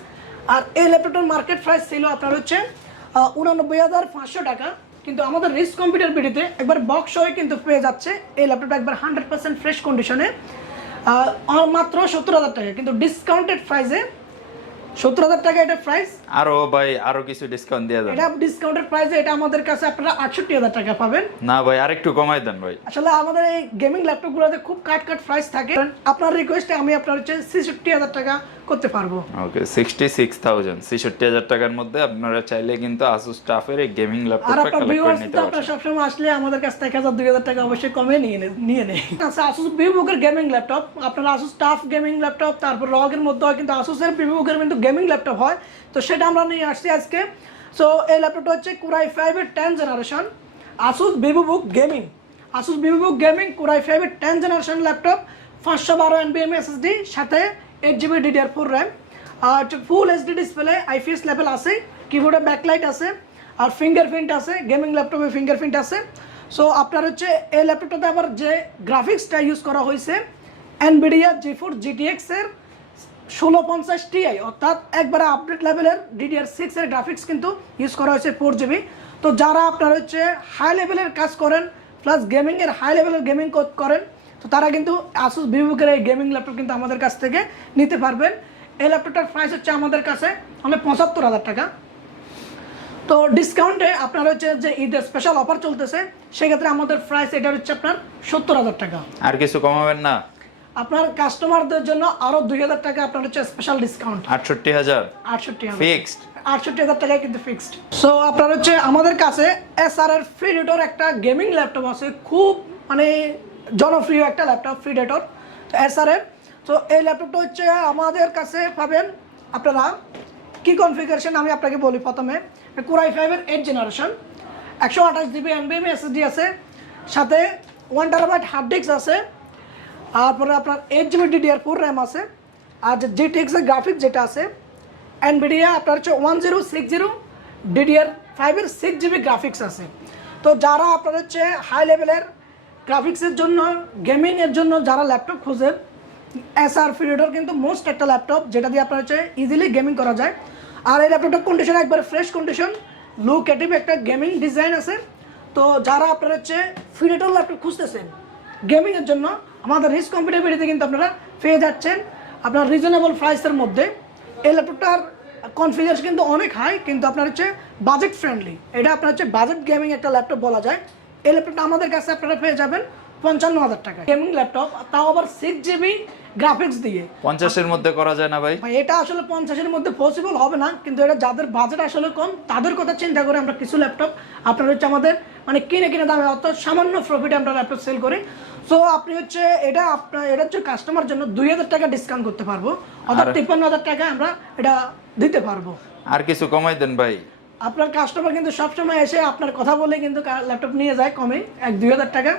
আর এই ল্যাপটপটার মার্কেট প্রাইস ছিল আপনার হচ্ছে 89,500 টাকা, কিন্তু আমাদের রিচ কম্পিউটার বিডিতে একবার বক্স হয়ে কিন্তু পেয়ে যাচ্ছে এই ল্যাপটপটা একবার 100% ফ্রেশ কন্ডিশনে মাত্র 70,000 টাকা, কিন্তু ডিসকাউন্টেড প্রাইসে 70,000 টাকা এটা প্রাইস। আরো কিছু ডিসকাউন্ট দিয়ে দেন। এটা ডিসকাউন্টেড প্রাইসে এটা আমাদের কাছে আপনারা 68,000 টাকা পাবেন। না ভাই, আরেকটু কমাই দেন ভাই। আসলে আমাদের এই গেমিং ল্যাপটপগুলোতে খুব কাট প্রাইস থাকে, আপনার রিকোয়েস্টে আমি আপনার হচ্ছে 66,000 টাকা করতে পারবো। ওকে, 66,000 টাকার মধ্যে আপনারা চাইলে কিন্তু Asus টাফের এই গেমিং আর ল্যাপটপটা আপনার কালেক্ট করে ভিউয়ার্স নিতে তো আপনারা পারবেন। সবসময় আসলে আমাদের কাছ থেকে 1,000-2,000 টাকা অবশ্যই কমে নিয়ে নেই। আচ্ছা, Asus VivoBook-এর গেমিং ল্যাপটপ, আপনারা Asus টাফ গেমিং ল্যাপটপ, তারপর রগের মধ্যে হয় কিন্তু Asus-এর VivoBook-এর কিন্তু গেমিং ল্যাপটপ হয়, তো সেটা আমরা নিয়ে আসছি আজকে। সো এই ল্যাপটপটা হচ্ছে Core i5-এর 10th generation Asus VivoBook gaming, Asus VivoBook gaming Core i5-এর 10th generation laptop, 512 NVMe SSD, সাথে 8GB DDR4 র্যাম, আর ফুল HD ডিসপ্লে, IPS লেভেল আছে, কিবোর্ডে ব্যাকলাইট আছে, আর ফিঙ্গারপ্রিন্ট আছে, গেমিং ল্যাপটপে ফিঙ্গারপ্রিন্ট আছে। সো আপনার হচ্ছে এই ল্যাপটপটাতে আবার যে গ্রাফিক্সটা ইউজ করা হয়েছে NVIDIA GeForce GTX এর 1650 Ti, অর্থাৎ একবারে আপডেট লেভেলের DDR6 এর গ্রাফিক্স কিন্তু ইউজ করা হয়েছে 4GB। তো যারা আপনার হচ্ছে হাই লেভেলের কাজ করেন, প্লাস গেমিংয়ের হাই লেভেলের গেমিং করেন, তো তারা কিন্তু আসুস ভিভোকের এই গেমিং ল্যাপটপ কিন্তু আমাদের কাছ থেকে নিতে পারবেন। এই ল্যাপটপটার প্রাইস হচ্ছে আমাদের কাছে 75,000 টাকা। তো ডিসকাউন্টে আপনার হচ্ছে যে ঈদের স্পেশাল অফার চলতেছে, সেক্ষেত্রে আমাদের প্রাইস এটা হচ্ছে আপনার 70,000 টাকা। আর কিছু কমাবেন না? আপনার কাস্টমারদের জন্য আরো 2,000 টাকা আপনার হচ্ছে স্পেশাল ডিসকাউন্ট। 68,000 68,000 ফিক্সড। 68,000 টাকায় কিন্তু ফিক্সড। সো আপনার হচ্ছে আমাদের কাছে এসআর এর প্রিডেটর একটা গেমিং ল্যাপটপ আছে, খুব মানে জনপ্রিয় একটা ল্যাপটপ প্রিডেটর এসআর এর। তো এই ল্যাপটপটা হচ্ছে আমাদের কাছে পাবেন আপনারা কি কনফিগারেশন আমি আপনাকে বলি। প্রথমে Core i5 এর 8th generation, 128 GB NVMe SSD আছে, সাথে 1 TB হার্ড ডিস্ক আছে, তারপরে আপনার 8 জিবি DDR4 র্যাম আছে, আর যে GTX এর গ্রাফিক্স যেটা আছে NVIDIA আপনার হচ্ছে 1060 DDR5 এর 6 জিবি গ্রাফিক্স আছে। তো যারা আপনার হচ্ছে হাই লেভেলের গ্রাফিক্সের জন্য গেমিংয়ের জন্য যারা ল্যাপটপ খোঁজেন, এসআর প্রিডেটর কিন্তু মোস্ট একটা ল্যাপটপ যেটা দিয়ে আপনার হচ্ছে ইজিলি গেমিং করা যায়। আর এই ল্যাপটপটার কন্ডিশন একবারে ফ্রেশ কন্ডিশন, লুকেটিভ একটা গেমিং ডিজাইন আছে। তো যারা আপনার হচ্ছে প্রিডেটর ল্যাপটপ খুঁজতেছেন গেমিংয়ের জন্য, আমাদের রিস্ক কম্পিউটাবিলিটি কিন্তু আপনারা পেয়ে যাচ্ছেন আপনার রিজনেবল প্রাইসের মধ্যে। এই ল্যাপটপটার কনফিগারেশন কিন্তু অনেক হাই, কিন্তু আপনার হচ্ছে বাজেট ফ্রেন্ডলি, এটা আপনার হচ্ছে বাজেট গেমিং একটা ল্যাপটপ বলা যায়। এই ল্যাপটপটা আমাদের কাছে আপনারা পেয়ে যাবেন 55,000 টাকা গেমিং ল্যাপটপ, তাও আবার 6 জিবি গ্রাফিক্স দিয়ে। 50-এর মধ্যে করা যায় না ভাই? ভাই এটা আসলে 50-এর মধ্যে পসিবল হবে না, কিন্তু এটা যাদের বাজেট আসলে কম তাদের কথা চিন্তা করে আমরা কিছু ল্যাপটপ আপনার হচ্ছে আমাদের মানে কিনে দামে অর্থাৎ সামান্য প্রফিটে আমরা ল্যাপটপ সেল করি। সো আপনি হচ্ছে এটা আপনার এটা হচ্ছে কাস্টমার জন্য 2,000 টাকা ডিসকাউন্ট করতে পারবো, অর্থাৎ 53,000 টাকা আমরা এটা দিতে পারবো। আর কিছু কমাই দেন ভাই। আপনার কাস্টমার কিন্তু সবসময় এসে আপনার কথা বলে কিন্তু ল্যাপটপ নিয়ে যায় কমে 1-2,000 টাকা।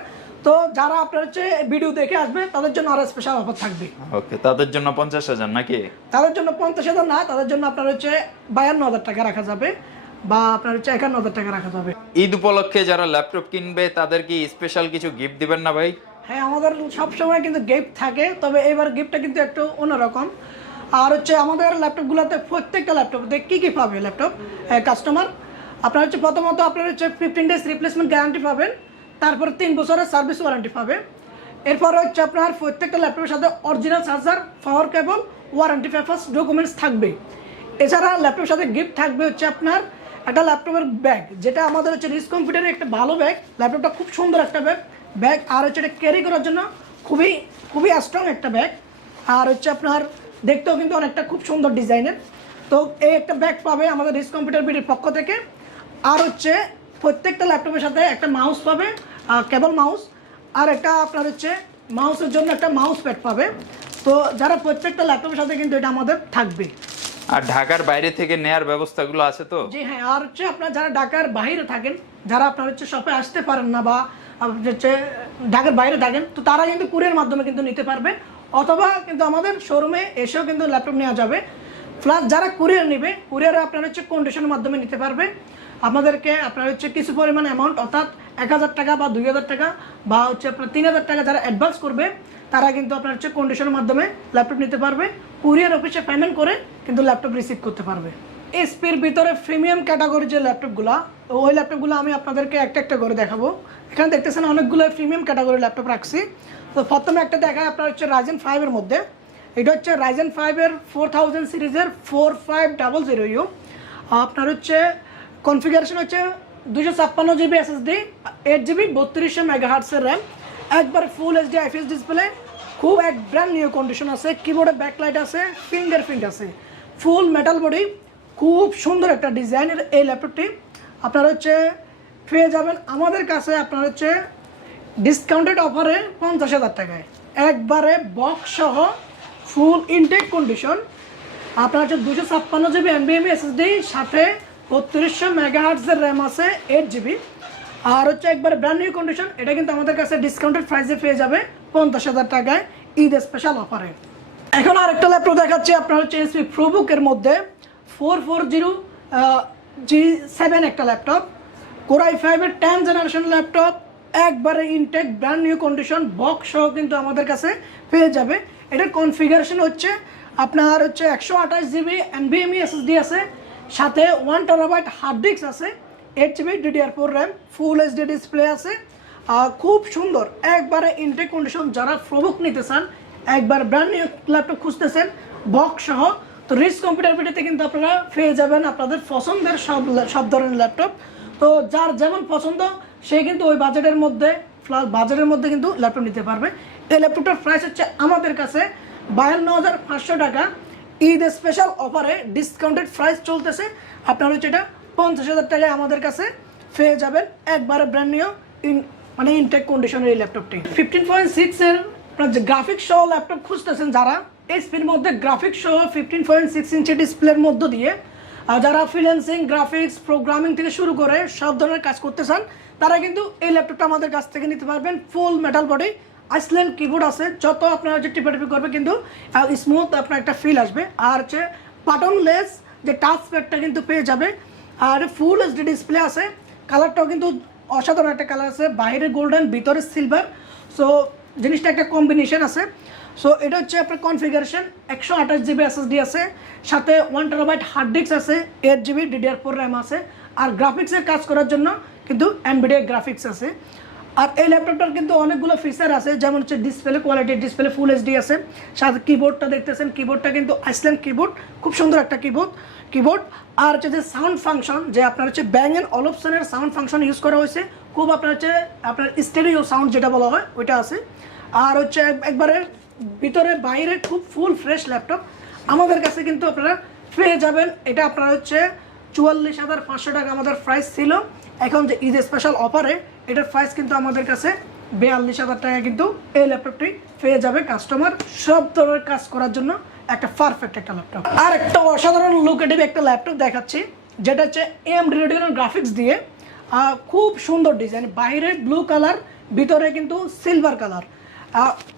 তো যারা আপনার হচ্ছে ভিডিও দেখে আসবে তাদের জন্য আরো স্পেশাল অফার থাকবে। ওকে, তাদের জন্য 50,000 নাকি? তাদের জন্য 50,000 না, তাদের জন্য আপনার হচ্ছে 52,000 টাকা রাখা যাবে, বা আপনার হচ্ছে 51,000 টাকা রাখা যাবে। ঈদ উপলক্ষে যারা ল্যাপটপ কিনবে তাদের কি স্পেশাল কিছু গিফট দিবেন না ভাই? হ্যাঁ, আমাদের সবসময় কিন্তু গিফট থাকে, তবে এবার গিফটটা কিন্তু একটু অন্যরকম। আর হচ্ছে আমাদের ল্যাপটপগুলোতে প্রত্যেকটা ল্যাপটপে কী পাবে ল্যাপটপ কাস্টমার, আপনার হচ্ছে প্রথমত আপনার হচ্ছে 15 ডেজ রিপ্লেসমেন্ট গ্যারান্টি পাবেন, তারপর 3 বছরের সার্ভিস ওয়ারেন্টি পাবে। এরপর হচ্ছে আপনার প্রত্যেকটা ল্যাপটপের সাথে অরিজিনাল চার্জার, পাওয়ার কেবল, ওয়ারেন্টি পেপারস, ডকুমেন্টস থাকবে। এছাড়া ল্যাপটপের সাথে গিফট থাকবে হচ্ছে আপনার একটা ল্যাপটপের ব্যাগ, যেটা আমাদের হচ্ছে রিচ কম্পিউটারের একটা ভালো ব্যাগ। ল্যাপটপটা খুব সুন্দর একটা ব্যাগ, আর হচ্ছে এটা ক্যারি করার জন্য খুবই স্ট্রং একটা ব্যাগ, আর হচ্ছে আপনার দেখতেও কিন্তু অনেকটা খুব সুন্দর ডিজাইনের। তো এই একটা ব্যাগ পাবে আমাদের রিচ কম্পিউটার বিডির পক্ষ থেকে। আর হচ্ছে প্রত্যেকটা ল্যাপটপের সাথে একটা মাউস পাবে, কেবল মাউস, আর একটা আপনার হচ্ছে মাউসের জন্য একটা মাউস প্যাড পাবে। তো যারা প্রত্যেকটা ল্যাপটপের সাথে কিন্তু এটা আমাদের থাকবে। আর ঢাকার বাইরে থেকে নেয়ার ব্যবস্থাগুলো আছে তো? জি হ্যাঁ, আর হচ্ছে আপনার যারা ঢাকার বাইরে থাকেন, যারা আপনার হচ্ছে শপে আসতে পারেন না বা হচ্ছে ঢাকার বাইরে থাকেন, তো তারা কিন্তু কুরিয়ার মাধ্যমে কিন্তু নিতে পারবে, অথবা কিন্তু আমাদের শোরুমে এসেও কিন্তু ল্যাপটপ নেওয়া যাবে। প্লাস যারা কুরিয়ার নেবে, কুরিয়ারে আপনার হচ্ছে কন্ডিশনের মাধ্যমে নিতে পারবে। আমাদেরকে আপনার হচ্ছে কিছু পরিমাণ অ্যামাউন্ট, অর্থাৎ 1,000 টাকা বা 2,000 টাকা বা হচ্ছে আপনার 3,000 টাকা যারা অ্যাডভান্স করবে, তারা কিন্তু আপনার হচ্ছে কন্ডিশনের মাধ্যমে ল্যাপটপ নিতে পারবে। কুরিয়ার অফিসে পেমেন্ট করে কিন্তু ল্যাপটপ রিসিভ করতে পারবে। এসপির ভিতরে প্রিমিয়াম ক্যাটাগরি যে ল্যাপটপগুলো, ওই ল্যাপটপগুলো আমি আপনাদেরকে একটা করে দেখাবো। এখানে দেখতেছেন অনেকগুলো প্রিমিয়াম ক্যাটাগরি ল্যাপটপ রাখছি। তো প্রথমে একটা দেখায় আপনার হচ্ছে Ryzen 5 এর মধ্যে, এটা হচ্ছে Ryzen 5 এর 4000 সিরিজের 4500U। আপনার হচ্ছে কনফিগারেশন হচ্ছে 256 জিবি SSD, 8 জিবি 3200 মেগাহার্টসের র্যাম, একবার ফুল HD IPS ডিসপ্লে, খুব এক ব্র্যান্ড নিউ কন্ডিশন আছে, কিবোর্ডে ব্যাকলাইট আছে, ফিঙ্গারপ্রিন্ট আছে, ফুল মেটাল বডি, খুব সুন্দর একটা ডিজাইনের এই ল্যাপটপটি আপনারা হচ্ছে পেয়ে যাবেন আমাদের কাছে আপনার হচ্ছে ডিসকাউন্টেড অফারে 50,000 টাকায়, একবারে বক্স সহ ফুল ইনটেক কন্ডিশন। আপনার হচ্ছে 256 জিবি NVMe SSD, সাথে 3200 মেগাহার্টসের র্যাম আছে, 8 জিবি, আর হচ্ছে একবারে ব্র্যান্ড নিউ কন্ডিশন। এটা কিন্তু আমাদের কাছে ডিসকাউন্টেড প্রাইসে পেয়ে যাবে 50,000 টাকায় ঈদ স্পেশাল অফারে। এখন আরেকটা ল্যাপটপ দেখাচ্ছি আপনার হচ্ছে HP ProBook-এর মধ্যে 440G7 একটা ল্যাপটপ, Core i5 এর 10th জেনারেশন ল্যাপটপ, একবারে intact brand new condition, box সহ কিন্তু আমাদের কাছে পেয়ে যাবে। এটার কনফিগারেশন হচ্ছে আপনার হচ্ছে 128 জিবি NVMe SSD আছে, সাথে 1 TB হার্ড ডিস্ক আছে, 8 জিবি DDR4 র্যাম, ফুল HD ডিসপ্লে আছে, খুব সুন্দর একবারে ইনটেক কন্ডিশন। যারা প্রবুক নিতে চান, একবার ব্র্যান্ড নিউ ল্যাপটপ খুঁজতেছেন বক্স সহ, তো রিচ কম্পিউটার ভিডিওতে কিন্তু আপনারা পেয়ে যাবেন আপনাদের পছন্দের সব ধরনের ল্যাপটপ। তো যার যেমন পছন্দ সে কিন্তু ওই বাজেটের মধ্যে কিন্তু ল্যাপটপ নিতে পারবে। এই ল্যাপটপটার প্রাইস হচ্ছে আমাদের কাছে 52,500 টাকা। ঈদ স্পেশাল অফারে ডিসকাউন্টেড প্রাইস চলতেছে। আপনার হচ্ছে এটা 50,000 টাকায় আমাদের কাছে পেয়ে যাবেন একবারে ব্র্যান্ড নিউ মানে ইনটেক কন্ডিশনের এই ল্যাপটপটি। 15.6 এর আপনার যে গ্রাফিক্স সহ ল্যাপটপ খুঁজতেছেন যারা, এইচপির মধ্যে গ্রাফিক্স সহ 15.6 ইঞ্চি ডিসপ্লের মধ্য দিয়ে যারা ফ্রিল্যান্সিং, গ্রাফিক্স, প্রোগ্রামিং থেকে শুরু করে সব ধরনের কাজ করতে চান, তারা কিন্তু এই ল্যাপটপটা আমাদের কাছ থেকে নিতে পারবেন। ফুল মেটাল বডি, আইসল্যান্ড কিবোর্ড আছে, যত আপনারা হচ্ছে টিপাটিপি করবে কিন্তু স্মুথ আপনার একটা ফিল আসবে। আর হচ্ছে বাটনলেস যে টাচ প্যাডটা কিন্তু পেয়ে যাবে। আর ফুল এইচডি ডিসপ্লে আছে, কালারটাও কিন্তু অসাধারণ একটা কালার আছে, বাইরে গোল্ডেন ভিতরে সিলভার। সো জিনিসটা একটা কম্বিনেশন আছে। সো এটা হচ্ছে আপনার কনফিগারেশন 128 জিবি এসএসডি আছে, সাথে 1 টেরাবাইট হার্ড ডিস্ক আছে, 8 জিবি DDR4 র্যাম আছে। আর গ্রাফিক্সের কাজ করার জন্য কিন্তু এনভিডিয়া গ্রাফিক্স আছে। আর এই ল্যাপটপটার কিন্তু অনেকগুলো ফিচার আছে, যেমন হচ্ছে display quality, display full HD আছে, সাথে কিবোর্ডটা দেখতেছেন, কিবোর্ডটা কিন্তু আইসল্যান্ড কিবোর্ড, খুব সুন্দর একটা কিবোর্ড। আর হচ্ছে যে সাউন্ড ফাংশন, যে আপনার হচ্ছে ব্যাং এন্ড অলপসনের সাউন্ড ফাংশন ইউজ করা হয়েছে, খুব আপনার হচ্ছে আপনার স্টেরিও সাউন্ড যেটা বলা হয় ওইটা আছে। আর হচ্ছে একবারে ভিতরে বাইরে খুব ফুল ফ্রেশ ল্যাপটপ আমাদের কাছে কিন্তু আপনারা পেয়ে যাবেন। এটা আপনারা হচ্ছে 44,500 টাকা আমাদের প্রাইস ছিল। এখন যে ঈদ স্পেশাল অফারে এটার প্রাইস কিন্তু আমাদের কাছে 42,000 টাকা কিন্তু এই ল্যাপটপটি পেয়ে যাবে কাস্টমার। সব ধরনের কাজ করার জন্য একটা পারফেক্ট একটা ল্যাপটপ। আর একটা অসাধারণ লুকেটিভ একটা ল্যাপটপ দেখাচ্ছি, যেটা হচ্ছে AMD Radeon গ্রাফিক্স দিয়ে খুব সুন্দর ডিজাইন, বাইরে ব্লু কালার, ভিতরে কিন্তু সিলভার কালার,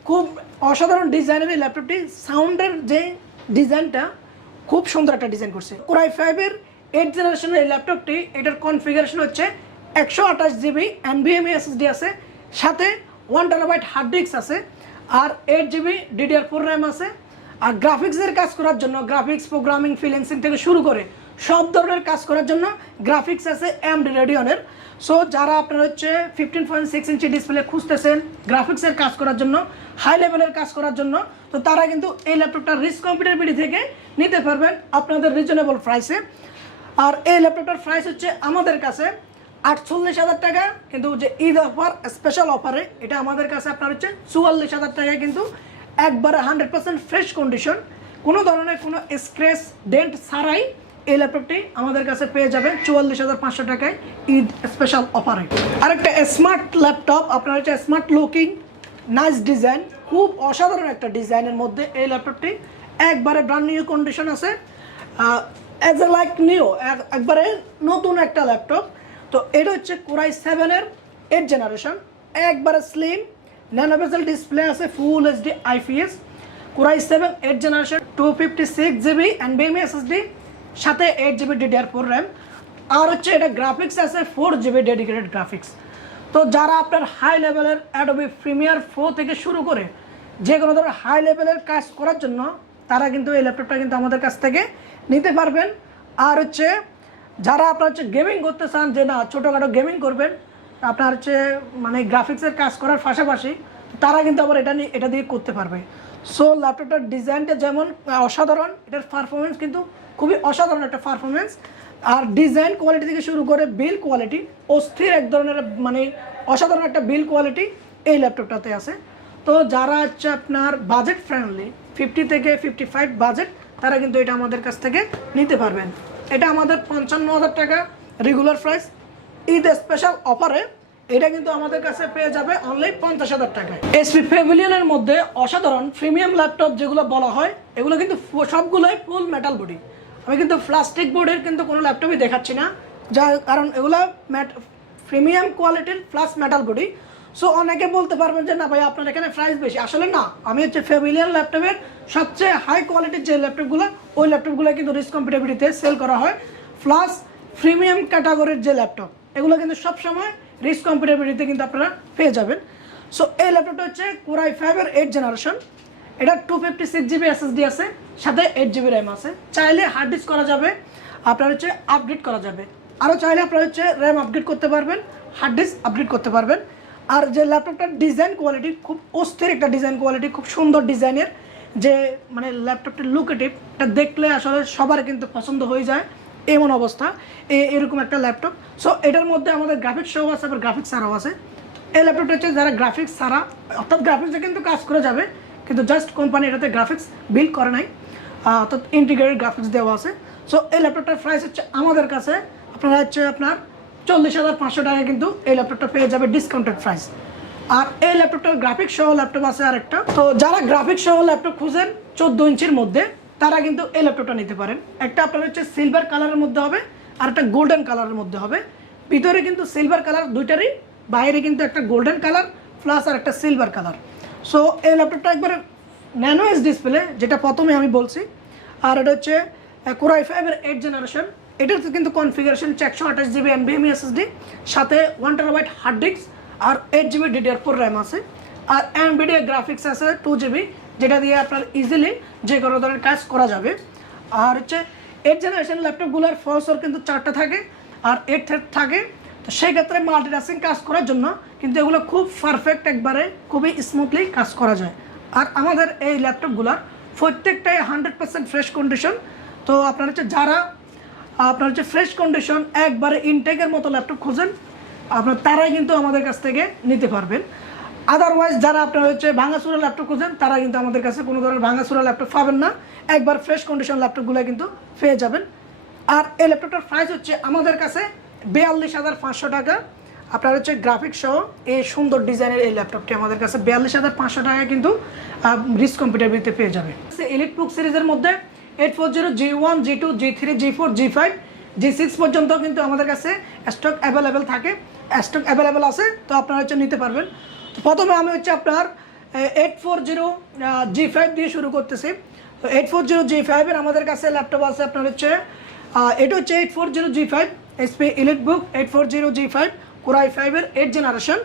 খুব অসাধারণ ডিজাইনের এই ল্যাপটপটি। সাউন্ডের যে ডিজাইনটা খুব সুন্দর একটা ডিজাইন করছে। Core i5-এর 8th জেনারেশনের এই ল্যাপটপটি, এটার কনফিগারেশন হচ্ছে 128 জিবি NVMe SSD আছে, সাথে 1 টেরাবাইট হার্ড ডিস্ক আছে, আর 8 জিবি DDR4 র্যাম আছে। আর গ্রাফিক্সের কাজ করার জন্য, গ্রাফিক্স, প্রোগ্রামিং, ফ্রিল্যান্সিং থেকে শুরু করে সব ধরনের কাজ করার জন্য গ্রাফিক্স আছে AMD Radeon-এর। সো যারা আপনার হচ্ছে 15.6 ইঞ্চি ডিসপ্লে খুঁজতেছেন গ্রাফিক্সের কাজ করার জন্য, হাই লেভেলের কাজ করার জন্য, তো তারা কিন্তু এই ল্যাপটপটা রিচ কম্পিউটার বিডি থেকে নিতে পারবেন আপনাদের রিজনেবল প্রাইসে। আর এই ল্যাপটপটার প্রাইস হচ্ছে আমাদের কাছে 48,000 টাকা, কিন্তু যে ঈদ অফার স্পেশাল অফারে এটা আমাদের কাছে আপনার হচ্ছে 44,000 টাকায় কিন্তু একবারে 100% ফ্রেশ কন্ডিশন, কোনো ধরনের কোনো স্ক্র্যাচ ডেন্ট ছাড়াই এই ল্যাপটপটি আমাদের কাছে পেয়ে যাবেন 44,500 টাকায় ঈদ স্পেশাল অফারে। আরেকটা স্মার্ট ল্যাপটপ, আপনার হচ্ছে স্মার্ট লুকিং, নাইস ডিজাইন, খুব অসাধারণ একটা ডিজাইনের মধ্যে এই ল্যাপটপটি একবারে ব্র্যান্ড নিউ কন্ডিশন আছে, অ্যাজ এ লাইক নিউ, একবারে নতুন একটা ল্যাপটপ। তো এটা হচ্ছে Core i7-এর 8th জেনারেশন, একবারে স্লিম, ন্যানো বেজেল ডিসপ্লে আছে, full HD IPS। Core i7 8th generation, 256 GB NVMe SSD, সাথে 8 জিবি DDR4 র্যাম। আর হচ্ছে এটা গ্রাফিক্স আছে 4 জিবি ডেডিকেটেড গ্রাফিক্স। তো যারা আপনার হাই লেভেলের Adobe Premiere Pro থেকে শুরু করে যে কোনো ধরনের হাই লেভেলের কাজ করার জন্য, তারা কিন্তু এই ল্যাপটপটা কিন্তু আমাদের কাছ থেকে নিতে পারবেন। আর হচ্ছে যারা আপনার হচ্ছে গেমিং করতে চান, যে না ছোটোখাটো গেমিং করবেন, আপনার হচ্ছে মানে গ্রাফিক্সের কাজ করার পাশাপাশি, তারা কিন্তু আবার এটা দিয়ে করতে পারবে। সো ল্যাপটপটার ডিজাইনটা যেমন অসাধারণ, এটার পারফরমেন্স কিন্তু খুবই অসাধারণ একটা পারফরমেন্স। আর ডিজাইন কোয়ালিটি থেকে শুরু করে বিল কোয়ালিটি অস্থির এক ধরনের, মানে অসাধারণ একটা বিল কোয়ালিটি এই ল্যাপটপটাতে আছে। তো যারা হচ্ছে আপনার বাজেট ফ্রেন্ডলি 50 থেকে 55 বাজেট, তারা কিন্তু এটা আমাদের কাছ থেকে নিতে পারবেন। এটা আমাদের 55,000 টাকা রেগুলার প্রাইস। ঈদ স্পেশাল অফারে এটা কিন্তু আমাদের কাছে পেয়ে যাবে অনলি 50,000 টাকায়। HP Pavilion-এর মধ্যে অসাধারণ প্রিমিয়াম ল্যাপটপ যেগুলো বলা হয়, এগুলো কিন্তু সবগুলোই ফুল মেটাল বডি। আমি কিন্তু প্লাস্টিক বোর্ডের কিন্তু কোনো ল্যাপটপই দেখাচ্ছি না, কারণ এগুলো প্রিমিয়াম কোয়ালিটির প্লাস মেটাল বডি। সো অনেকে বলতে পারবেন যে না ভাই আপনার এখানে প্রাইস বেশি, আসলে না, আমি হচ্ছে Pavilion ল্যাপটপের সবচেয়ে হাই কোয়ালিটির যে ল্যাপটপগুলো, ওই ল্যাপটপগুলো কিন্তু রিচ কম্পিউটাবিলিটিতে সেল করা হয়। প্লাস প্রিমিয়াম ক্যাটাগরির যে ল্যাপটপ, এগুলো কিন্তু সবসময় রিচ কম্পিউটাবিলিটিতে কিন্তু আপনারা পেয়ে যাবেন। সো এই ল্যাপটপটা হচ্ছে Core i5-এর 8th জেনারেশন, এটা 256 জিবি SSD আছে, সাথে 8 জিবি র্যাম আছে। চাইলে হার্ড ডিস্ক করা যাবে, আপনার হচ্ছে আপগ্রেড করা যাবে, আরও চাইলে আপনারা হচ্ছে র্যাম আপগ্রেড করতে পারবেন, হার্ড ডিস্ক আপগ্রেড করতে পারবেন। আর যে ল্যাপটপটার ডিজাইন কোয়ালিটি খুব অস্থির একটা ডিজাইন কোয়ালিটি, খুব সুন্দর ডিজাইনের, যে মানে ল্যাপটপটির লুকেটিভ এটা দেখলে আসলে সবার কিন্তু পছন্দ হয়ে যায় এমন অবস্থা, এরকম একটা ল্যাপটপ। সো এটার মধ্যে আমাদের গ্রাফিক্স সহ আছে, আবার গ্রাফিক্স ছাড়াও আছে। এই ল্যাপটপটা হচ্ছে যারা গ্রাফিক্স ছাড়া, অর্থাৎ গ্রাফিক্সে কিন্তু কাজ করে যাবে, কিন্তু জাস্ট কোম্পানি এটাতে গ্রাফিক্স বিল্ড করে নাই, অর্থাৎ ইন্টিগ্রেটেড গ্রাফিক্স দেওয়া আছে। সো এই ল্যাপটপটার প্রাইস হচ্ছে আমাদের কাছে আপনার 40,500 টাকা কিন্তু এই ল্যাপটপটা পেয়ে যাবে ডিসকাউন্টেড প্রাইস। আর এই ল্যাপটপটার গ্রাফিক্স সহ ল্যাপটপ আছে আরেকটা। তো যারা গ্রাফিক্স সহ ল্যাপটপ খুঁজেন 14 ইঞ্চির মধ্যে, তারা কিন্তু এই ল্যাপটপটা নিতে পারেন। একটা আপনার হচ্ছে সিলভার কালারের মধ্যে হবে, আর একটা গোল্ডেন কালারের মধ্যে হবে। ভিতরে কিন্তু সিলভার কালার দুইটারই, বাইরে কিন্তু একটা গোল্ডেন কালার প্লাস আর একটা সিলভার কালার। সো এই ল্যাপটপটা একবারে ন্যানো এস ডিসপ্লে, যেটা প্রথমে আমি বলছি। আর এটা হচ্ছে Core i5-এর 8th জেনারেশন। এটার কিন্তু কনফিগারেশন 128 GB NVMe SSD, সাথে 1 TB হার্ড ডিস্ক আর 8 GB DDR4 র্যাম আছে। আর NVIDIA গ্রাফিক্স আছে 2 GB, যেটা দিয়ে আপনার ইজিলি যে কোনো ধরনের কাজ করা যাবে। আর হচ্ছে 8th জেনারেশন ল্যাপটপগুলোর প্রসেসর কিন্তু 4টা থাকে আর 8 থ্রেড থাকে। তো সেই ক্ষেত্রে মাল্টিটাস্কিং কাজ করার জন্য কিন্তু এগুলো খুব পারফেক্ট, একবারে খুবই স্মুথলি কাজ করা যায়। আর আমাদের এই ল্যাপটপগুলোর প্রত্যেকটাই 100% ফ্রেশ কন্ডিশন। তো আপনার হচ্ছে যারা আপনার হচ্ছে ফ্রেশ কন্ডিশন একবারে ইনটেকের মতো ল্যাপটপ খোঁজেন, আপনার তারাই কিন্তু আমাদের কাছ থেকে নিতে পারবেন। আদারওয়াইজ যারা আপনার হচ্ছে ভাঙাচুরা ল্যাপটপ খোঁজেন, তারা কিন্তু আমাদের কাছে কোনো ধরনের ভাঙাচুরা ল্যাপটপ পাবেন না, একবার ফ্রেশ কন্ডিশন ল্যাপটপগুলো কিন্তু পেয়ে যাবেন। আর এই ল্যাপটপটার প্রাইস হচ্ছে আমাদের কাছে 42,500 টাকা। আপনার হচ্ছে গ্রাফিক্স সহ এই সুন্দর ডিজাইনের এই ল্যাপটপটি আমাদের কাছে 42,500 টাকা কিন্তু রিচ কম্পিউটার পেয়ে যাবে। এলিট বুক সিরিজের মধ্যে 840, G1, G2, G3, G4, G5, G6 পর্যন্ত কিন্তু আমাদের কাছে স্টক অ্যাভেলেবেল থাকে, স্টক অ্যাভেলেবেল আছে। তো আপনারা হচ্ছে নিতে পারবেন। তো প্রথমে আমি হচ্ছে আপনার 840 G5 দিয়ে শুরু করতেছি। তো 840 G5-এর আমাদের কাছে ল্যাপটপ আছে আপনার হচ্ছে এটা হচ্ছে 840 G5 HP EliteBook 840 G5 Core i5-এর 8th জেনারেশন,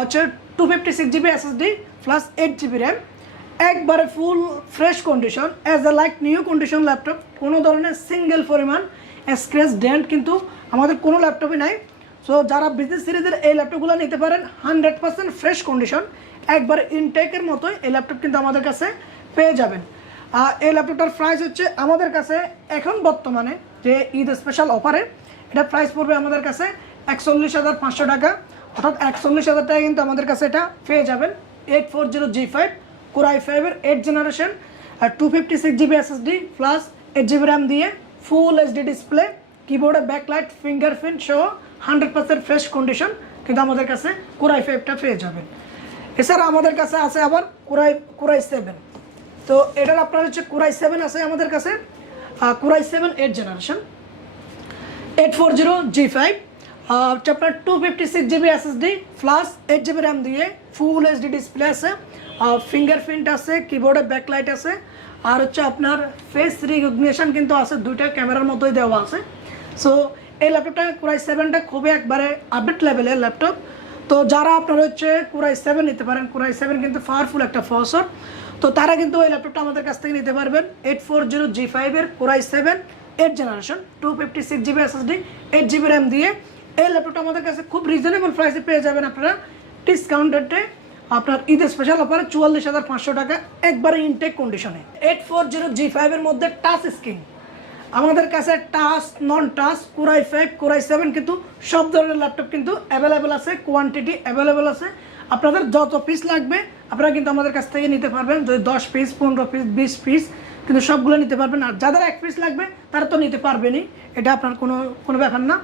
হচ্ছে 256 GB SSD plus 8 GB RAM, একবারে full fresh condition, as a like new condition laptop. কোনো ধরনের সিঙ্গেল পরিমাণ স্ক্র্যাচ ডেন্ট কিন্তু আমাদের কোনো ল্যাপটপই নাই। সো যারা বিজনেস সিরিজের এই ল্যাপটপগুলো নিতে পারেন, 100% ফ্রেশ কন্ডিশন, একবার ইনটেকের মতোই এই ল্যাপটপ কিন্তু আমাদের কাছে পেয়ে যাবেন। এই ল্যাপটপটার প্রাইস হচ্ছে আমাদের কাছে এখন বর্তমানে যে ঈদ স্পেশাল অফারে এটা প্রাইস পড়বে আমাদের কাছে 41,500 টাকা, অর্থাৎ 41,000 টাকা কিন্তু আমাদের কাছে এটা পেয়ে যাবেন। 840 G5 Core i5-এর 8th জেনারেশন আর 256 GB SSD plus 8 GB RAM দিয়ে ফুল HD ডিসপ্লে, কিবোর্ডে ব্যাকলাইট, ফিঙ্গারপ্রিন্ট সহ 100% ফ্রেশ কন্ডিশন কিন্তু আমাদের কাছে Core i5-টা পেয়ে যাবেন। এছাড়া আমাদের কাছে আছে আবার Core i7। তো এটার আপনার হচ্ছে Core i7 আছে আমাদের কাছে, Core i7 8th generation 840 G5 হচ্ছে আপনার 256 GB SSD plus 8 GB RAM দিয়ে ফুল HD ডিসপ্লে আছে, ফিঙ্গারপ্রিন্ট আছে, কিবোর্ডে ব্যাকলাইট আছে, আর হচ্ছে আপনার ফেস রিকগনিশন কিন্তু আছে, দুইটা ক্যামেরার মতোই দেওয়া আছে। সো এই ল্যাপটপটা Core i7টা খুবই একবারে আপডেট লেভেলের ল্যাপটপ। তো যারা আপনার হচ্ছে Core i7 নিতে পারেন, Core i7 কিন্তু পাওয়ারফুল একটা প্রসেসর, তো তারা কিন্তু এই ল্যাপটপটা আমাদের কাছ থেকে নিতে পারবেন। 840 G5-এর Core i7 8th generation 256 GB SSD 8 GB RAM দিয়ে এই ল্যাপটপটা আমাদের কাছে খুব রিজনেবল প্রাইসে পেয়ে যাবেন আপনারা ডিসকাউন্টেডে। আপনার ঈদ স্পেশাল অফারে 44,500 টাকা, একবারে ইনটেক কন্ডিশনে। 840 G5-এর মধ্যে টাচ স্ক্রিন আমাদের কাছে, টাচ নন touch Core i5 Core i7 কিন্তু সব ধরনের ল্যাপটপ কিন্তু অ্যাভেলেবেল আছে, কোয়ান্টিটি অ্যাভেলেবেল আছে। আপনাদের যত পিস লাগবে আপনারা কিন্তু আমাদের কাছ থেকে নিতে পারবেন, যদি 10 পিস 15 পিস 20 পিস কিন্তু সবগুলো নিতে পারবেন। আর যাদের 1 পিস লাগবে তারা তো নিতে পারবেনই, এটা আপনার কোনো ব্যাপার না।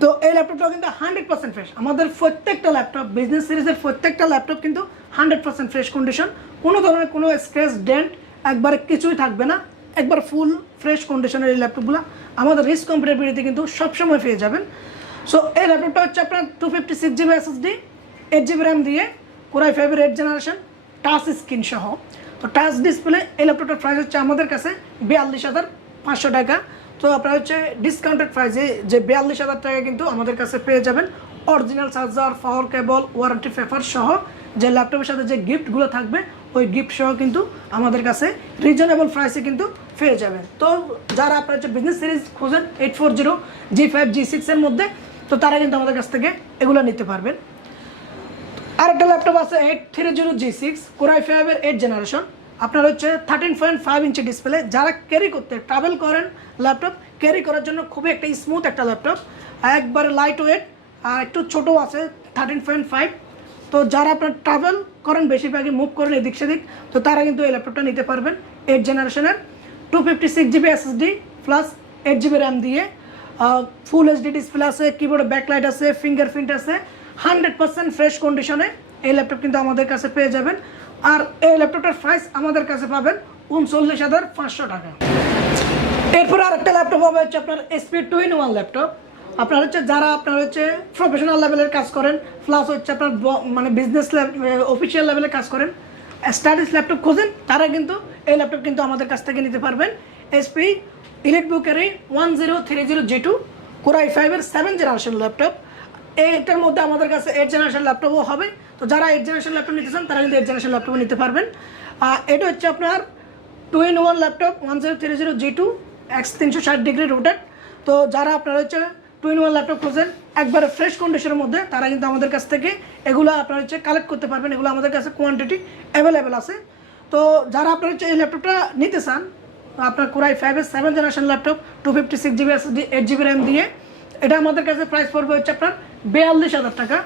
তো এই ল্যাপটপটাও কিন্তু 100% ফ্রেশ। আমাদের প্রত্যেকটা ল্যাপটপ বিজনেস সিরিজের প্রত্যেকটা ল্যাপটপ কিন্তু 100% ফ্রেশ কন্ডিশন, কোনো ধরনের কোনো স্ক্র্যাচ ডেন্ট একবারে কিছুই থাকবে না, একবার ফুল ফ্রেশ কন্ডিশনের এই ল্যাপটপগুলো আমাদের রিচ কম্পিউটার কিন্তু সবসময় পেয়ে যাবেন। সো এই ল্যাপটপটা হচ্ছে আপনার 256 GB SSD 8 GB র্যাম দিয়ে Core i5-এর 8th জেনারেশন, টাচ স্ক্রিন সহ। তো টাচ ডিসপ্লে এই ল্যাপটপটার প্রাইস হচ্ছে আমাদের কাছে 42,500 টাকা। তো আপনার হচ্ছে ডিসকাউন্টেড প্রাইসে যে 42,000 টাকা কিন্তু আমাদের কাছে পেয়ে যাবেন অরিজিনাল চার্জার, পাওয়ার কেবল, ওয়ারেন্টি পেপার সহ যে ল্যাপটপের সাথে যে গিফটগুলো থাকবে ওই গিফট সহ কিন্তু আমাদের কাছে রিজনেবল প্রাইসে কিন্তু পেয়ে যাবেন। তো যারা আপনার হচ্ছে বিজনেস সিরিজ খোঁজেন 840 G5 G6-এর মধ্যে, তো তারা কিন্তু আমাদের কাছ থেকে এগুলো নিতে পারবেন। আরেকটা ল্যাপটপ আছে 830G6 Core i5 এর 8 জেনারেশন। আপনার হচ্ছে 13.5 ইঞ্চি ডিসপ্লে। যারা ক্যারি করতে ট্রাভেল করেন, ল্যাপটপ ক্যারি করার জন্য খুবই একটা স্মুথ একটা ল্যাপটপ, একবারে লাইট ওয়েট, আর একটু ছোটো আছে 13.5। তো যারা আপনার ট্রাভেল করেন, বেশিরভাগই মুভ করেন এদিক সেদিক, তো তারা কিন্তু এই ল্যাপটপটা নিতে পারবেন। 8 জেনারেশনের 256GB SSD plus 8GB RAM দিয়ে, ফুল এইচডি ডিসপ্লে আছে, কিবোর্ডে ব্যাকলাইট আছে, ফিঙ্গারপ্রিন্ট আছে, 100% ফ্রেশ কন্ডিশনে এই ল্যাপটপ কিন্তু আমাদের কাছে পেয়ে যাবেন। আর এই ল্যাপটপটার প্রাইস আমাদের কাছে পাবেন 39,500 টাকা। এরপর আরেকটা ল্যাপটপ হবে হচ্ছে আপনার SP 2-in-1 ল্যাপটপ। আপনার হচ্ছে যারা আপনার হচ্ছে প্রফেশনাল লেভেলের কাজ করেন, প্লাস হচ্ছে আপনার মানে বিজনেস অফিসিয়াল লেভেলের কাজ করেন, স্টাডিজ ল্যাপটপ খোঁজেন, তারা কিন্তু এই ল্যাপটপ কিন্তু আমাদের কাছ থেকে নিতে পারবেন। SP EliteBooker 1030G2 Core i5 এর 7 জেনারেশন ল্যাপটপ। এইটার মধ্যে আমাদের কাছে 8 জেনারেশন ল্যাপটপও হবে। তো যারা 8 জেনারেশন ল্যাপটপ নিতে চান, তারা কিন্তু 8 জেনারেশন ল্যাপটপও নিতে পারবেন। এটা হচ্ছে আপনার 2-in-1 laptop 1030G2 X360 degree rotate. তো যারা আপনারা হচ্ছে 2-in-1 ল্যাপটপ খোঁজেন একবারে ফ্রেশ কন্ডিশনের মধ্যে, তারা কিন্তু আমাদের কাছ থেকে এগুলো আপনারা হচ্ছে কালেক্ট করতে পারবেন। এগুলো আমাদের কাছে কোয়ান্টিটি অ্যাভেলেবেল আছে। তো যারা আপনারা হচ্ছে এই ল্যাপটপটা নিতে চান, আপনার Core i5 এর 7 generation laptop 256GB SSD 8GB RAM দিয়ে, এটা আমাদের কাছে প্রাইস পড়বে হচ্ছে আপনার 42,000 টাকা।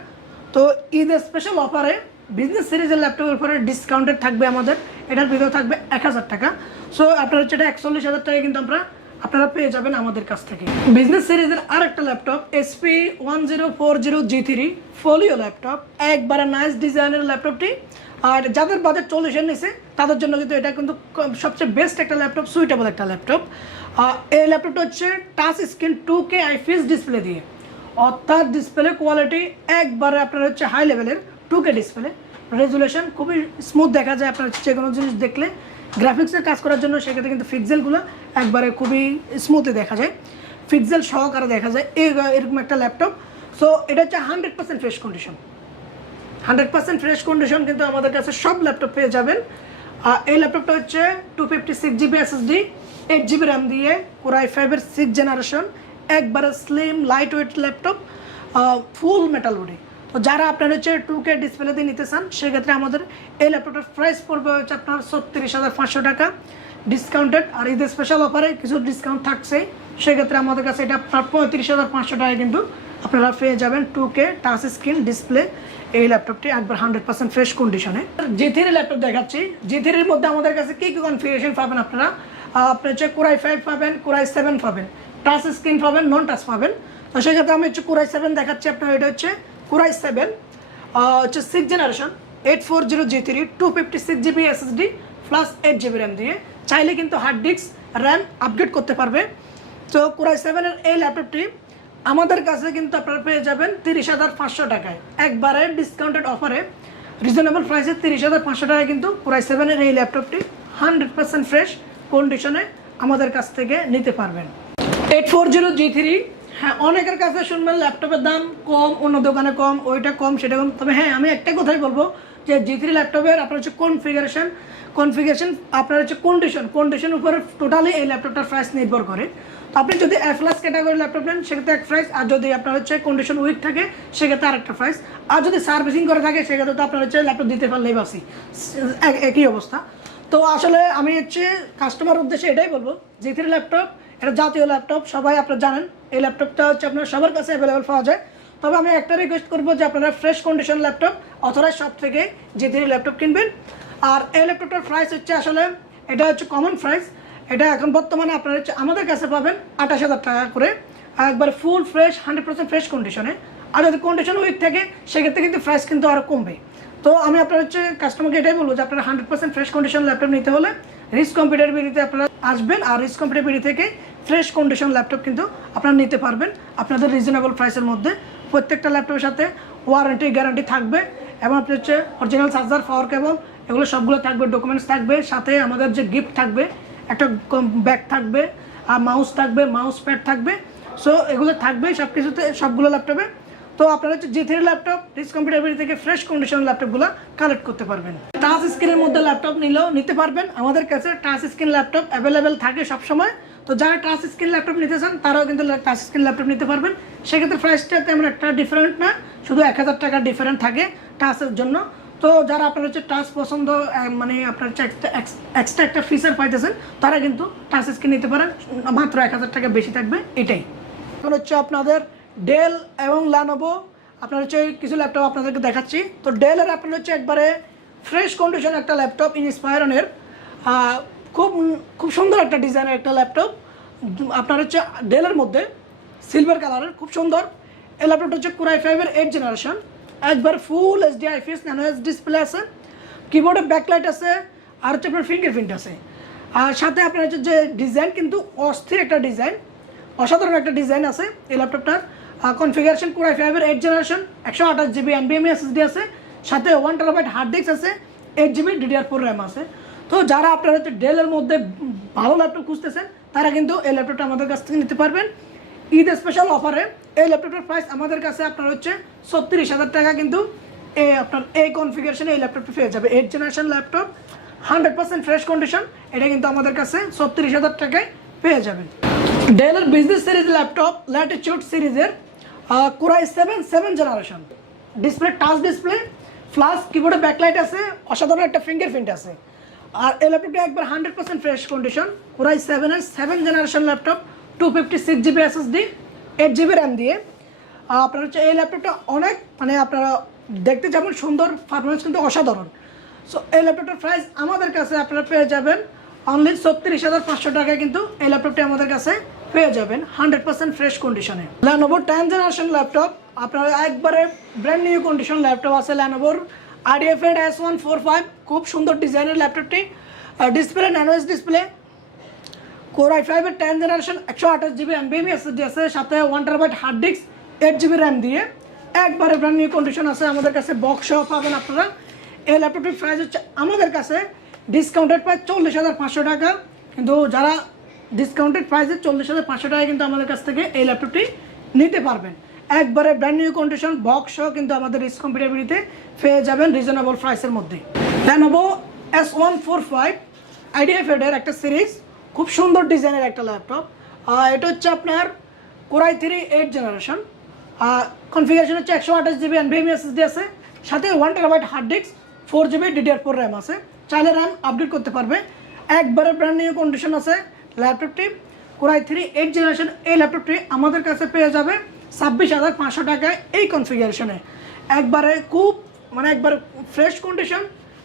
তো ঈদের স্পেশাল অফারে বিজনেস সিরিজের ল্যাপটপের উপরে ডিসকাউন্টেড থাকবে আমাদের, এটার ভিতরে থাকবে 1,000 টাকা। সো আপনার হচ্ছে এটা 41,000 টাকা কিন্তু আপনারা পেয়ে যাবেন আমাদের কাছ থেকে। বিজনেস সিরিজের আরেকটা laptop SP 1040G3 folio laptop, একবারে নাইস ডিজাইনের ল্যাপটপটি। আর যাদের বাজেট 40-এর নিচে, তাদের জন্য কিন্তু এটা কিন্তু সবচেয়ে বেস্ট একটা ল্যাপটপ, সুইটেবল একটা ল্যাপটপ। এই ল্যাপটপটা হচ্ছে touch screen 2K IPS display দিয়ে, অর্থাৎ ডিসপ্লে কোয়ালিটি একবারে আপনার হচ্ছে হাই লেভেলের 2K ডিসপ্লে। রেজুলেশন খুবই স্মুথ দেখা যায়, আপনার যে কোনো জিনিস দেখলে গ্রাফিক্সের কাজ করার জন্য সেক্ষেত্রে কিন্তু পিক্সেলগুলো একবারে খুবই স্মুথে দেখা যায়, পিক্সেল সহকারে দেখা যায় এরকম একটা ল্যাপটপ। সো এটা হচ্ছে 100% ফ্রেশ কন্ডিশন, 100% ফ্রেশ কন্ডিশন কিন্তু আমাদের কাছে সব ল্যাপটপ পেয়ে যাবেন। এই ল্যাপটপটা হচ্ছে 256GB SSD 8GB র্যাম দিয়ে Core i5 এর 6 জেনারেশন, একবারে স্লিম লাইট ওয়েট ল্যাপটপ, ফুল মেটাল বডি। তো যারা আপনার হচ্ছে 2K ডিসপ্লেতে নিতে চান, সেক্ষেত্রে আমাদের এই ল্যাপটপটার প্রাইস পড়বে হচ্ছে আপনার 36,500 টাকা ডিসকাউন্টেড। আর ঈদের স্পেশাল অফারে কিছু ডিসকাউন্ট থাকছে, সেক্ষেত্রে আমাদের কাছে এটা আপনার 35,500 টাকা কিন্তু আপনারা পেয়ে যাবেন 2K টাচ স্ক্রিন ডিসপ্লে এই ল্যাপটপটি একবার 100% ফ্রেশ কন্ডিশনে। G3 ল্যাপটপ দেখাচ্ছি। G3 এর মধ্যে আমাদের কাছে কী কী কনফিগারেশন পাবেন আপনারা, আপনার হচ্ছে Core i5 পাবেন, Core i7 পাবেন, টাচ স্ক্রিন পাবেন, নন টাচ পাবেন। তো সেক্ষেত্রে আমি হচ্ছে Core i7 দেখাচ্ছি আপনার। এটা হচ্ছে Core i7 হচ্ছে 6 generation 840G3 256GB SSD plus 8GB RAM দিয়ে, চাইলে কিন্তু হার্ড ডিস্ক র্যাম আপগ্রেড করতে পারবে। তো Core i7 এর এই ল্যাপটপটি আমাদের কাছে কিন্তু আপনারা পেয়ে যাবেন 30,500 টাকায়, একবারে ডিসকাউন্টেড অফারে রিজনেবল প্রাইসে 30,500 টাকায় কিন্তু Core i7 এর এই ল্যাপটপটি 100% ফ্রেশ কন্ডিশনে আমাদের কাছ থেকে নিতে পারবেন। 840G3, হ্যাঁ অনেকের কাছে শুনবেন ল্যাপটপের দাম কম, অন্য দোকানে কম, ওইটা কম সেটা কম। তবে হ্যাঁ, আমি একটা কথাই বলবো যে G3 ল্যাপটপের আপনার হচ্ছে কনফিগারেশন আপনার হচ্ছে কন্ডিশনের উপরে টোটালি এই ল্যাপটপটার প্রাইস নির্ভর করে। তো আপনি যদি A+ ক্যাটাগরি ল্যাপটপ নেন, সেক্ষেত্রে এক প্রাইস, আর যদি আপনার হচ্ছে কন্ডিশন উইক থাকে সেক্ষেত্রে আরেকটা প্রাইস, আর যদি সার্ভিসিং করে থাকে সেক্ষেত্রে তো আপনার হচ্ছে ল্যাপটপ দিতে পারলেই বাসি, একই অবস্থা। তো আসলে আমি হচ্ছে কাস্টমার উদ্দেশ্যে এটাই বলবো, G3 ল্যাপটপ এটা জাতীয় ল্যাপটপ, সবাই আপনারা জানেন এই ল্যাপটপটা হচ্ছে আপনার সবার কাছে অ্যাভেলেবেল পাওয়া যায়। তবে আমি একটা রিকোয়েস্ট করবো যে আপনারা fresh condition laptop authorise shop থেকে G3 ল্যাপটপ কিনবেন। আর এই ল্যাপটপটার প্রাইস হচ্ছে আসলে এটা হচ্ছে কমন প্রাইস, এটা এখন বর্তমানে আপনারা হচ্ছে আমাদের কাছে পাবেন 28,000 টাকা করে, একবার ফুল ফ্রেশ 100% ফ্রেশ কন্ডিশনে। আর যদি কন্ডিশন উইক থাকে সেক্ষেত্রে কিন্তু প্রাইস কিন্তু আরও কমবে। তো আমি আপনার হচ্ছে কাস্টমারকে এটাই বলবো যে আপনারা 100% ফ্রেশ কন্ডিশন ল্যাপটপ নিতে হলে রিস্ক কম্পিউটার বিডিতে আপনারা আসবেন, আর রিস্ক কম্পিউটার বিডি থেকে ফ্রেশ কন্ডিশন ল্যাপটপ কিন্তু আপনারা নিতে পারবেন আপনাদের রিজনেবল প্রাইসের মধ্যে। প্রত্যেকটা ল্যাপটপের সাথে ওয়ারেন্টি গ্যারান্টি থাকবে, এবং আপনি হচ্ছে অরিজিনাল চার্জার, পাওয়ার কেবল এগুলো সবগুলো থাকবে, ডকুমেন্টস থাকবে, সাথে আমাদের যে গিফট থাকবে একটা ব্যাগ থাকবে, আর মাউস থাকবে, মাউস প্যাড থাকবে। সো এগুলো থাকবে সব কিছুতে, সবগুলো ল্যাপটপে। তো আপনারা হচ্ছে G3 laptop risk computer BD থেকে ফ্রেশ কন্ডিশন ল্যাপটপগুলো কালেক্ট করতে পারবেন। টাচ স্ক্রিনের মধ্যে ল্যাপটপ নিলেও নিতে পারবেন, আমাদের কাছে টাচ স্ক্রিন ল্যাপটপ অ্যাভেলেবেল থাকে সবসময়। তো যারা টাচ স্ক্রিন ল্যাপটপ নিতে চান তারাও কিন্তু টাচ স্ক্রিন ল্যাপটপ নিতে পারবেন। সেক্ষেত্রে প্রাইসটা তেমন একটা ডিফারেন্ট না, শুধু 1000 টাকা ডিফারেন্ট থাকে টাচের জন্য। তো যারা আপনার হচ্ছে টাচ পছন্দ, মানে আপনার হচ্ছে এক্সট্রা একটা ফিচার পাইতেছেন, তারা কিন্তু টাচ স্ক্রিন নিতে পারেন, মাত্র 1000 টাকা বেশি থাকবে এটাই। এখন হচ্ছে আপনাদের ডেল এবং ল্যানোভো আপনার হচ্ছে কিছু ল্যাপটপ আপনাদেরকে দেখাচ্ছি। তো ডেলের আপনার হচ্ছে একবারে ফ্রেশ কন্ডিশন একটা ল্যাপটপ ইনস্পায়রনের, খুব খুব সুন্দর একটা ডিজাইনের একটা ল্যাপটপ। আপনার হচ্ছে ডেলের মধ্যে সিলভার কালারের খুব সুন্দর। এই ল্যাপটপটা হচ্ছে Core i5-এর 8th জেনারেশন, একবার full HD IPS nano edge display আছে, কিবোর্ডে ব্যাকলাইট আছে, আর হচ্ছে আপনার ফিঙ্গারপ্রিন্ট আছে। আর সাথে আপনার হচ্ছে যে ডিজাইন কিন্তু অস্থির একটা ডিজাইন, অসাধারণ একটা ডিজাইন আছে এই ল্যাপটপটার। কনফিগারেশন Core i5-এর 8th generation, 128 GB NVMe SSD আছে, সাথে 1 TB হার্ড ডিস্ক আছে, 8 GB DDR4 RAM আছে। তো যারা আপনারা হচ্ছে ডেলের মধ্যে ভালো ল্যাপটপ খুঁজতেছেন তারা কিন্তু এই ল্যাপটপটা আমাদের কাছ থেকে নিতে পারবেন ঈদ স্পেশাল অফারে। এই ল্যাপটপটার প্রাইস আমাদের কাছে আপনার হচ্ছে 36,000 টাকা, কিন্তু আপনার এই কনফিগারেশনে এই ল্যাপটপটা পেয়ে যাবে। 8th generation laptop, 100% fresh condition, এটা কিন্তু আমাদের কাছে 36,000 টাকায় পেয়ে যাবেন। ডেলের বিজনেস সিরিজ ল্যাপটপ ল্যাটিটিউড সিরিজের Core i7 7th generation, display touch display, flash, কিবোর্ডে ব্যাকলাইট আছে, অসাধারণ একটা ফিঙ্গারপ্রিন্ট আছে। আর এই ল্যাপটপটা একবার 100% fresh condition, Core i7-এর 7th generation laptop, 256 GB SSD, 8 GB RAM দিয়ে। আপনার হচ্ছে এই ল্যাপটপটা অনেক, মানে আপনারা দেখতে যেমন সুন্দর, পারফরমেন্স কিন্তু অসাধারণ। সো এই ল্যাপটপটার প্রাইস আমাদের কাছে আপনারা পেয়ে যাবেন অনলি 36,500 টাকায়, কিন্তু এই ল্যাপটপটি আমাদের কাছে পেয়ে যাবেন 100% ফ্রেশ কন্ডিশনে। Lenovo 10th জেনারেশন ল্যাপটপ, আপনারা একবারে ব্র্যান্ড নিউ কন্ডিশন ল্যাপটপ আছে Lenovoর IdeaPad S145, খুব সুন্দর ডিজাইনের ল্যাপটপটি। Display nano edge display, Core i5-এর 10th generation, 128 GB NVMe SSD আছে, সাথে 1 TB hard disk, 8 GB RAM দিয়ে একবারে ব্র্যান্ড নিউ কন্ডিশন আছে আমাদের কাছে, বক্স সহ পাবেন আপনারা। এই ল্যাপটপটির প্রাইস হচ্ছে আমাদের কাছে ডিসকাউন্টেড প্রাইস 40,500 টাকা, কিন্তু যারা ডিসকাউন্টেড প্রাইসে 40,500 টাকায় কিন্তু আমাদের কাছ থেকে এই ল্যাপটপটি নিতে পারবেন। একবারে ব্র্যান্ড নিউ কন্ডিশন বক্স সহ কিন্তু আমাদের রিস্ক কম্পিউটারবিলিতে পেয়ে যাবেন রিজনেবল প্রাইসের মধ্যে। Lenovo S145 IdeaPad-এর একটা সিরিজ, খুব সুন্দর ডিজাইনের একটা ল্যাপটপ। এটা হচ্ছে আপনার Core i3 8th generation, configuration হচ্ছে 128 GB NVMe SSD আছে, সাথে 1 TB hard disk, 4 GB DDR4 RAM আছে, চাইলে RAM আপডেট করতে পারবে। একবারে ব্র্যান্ড নিউ কন্ডিশন আছে ল্যাপটপটি, Core i3 8th জেনারেশন। এই ল্যাপটপটি আমাদের কাছে পেয়ে যাবে 26,500 টাকায় এই কনফিগারেশনে, একবারে খুব মানে একবার ফ্রেশ কন্ডিশন,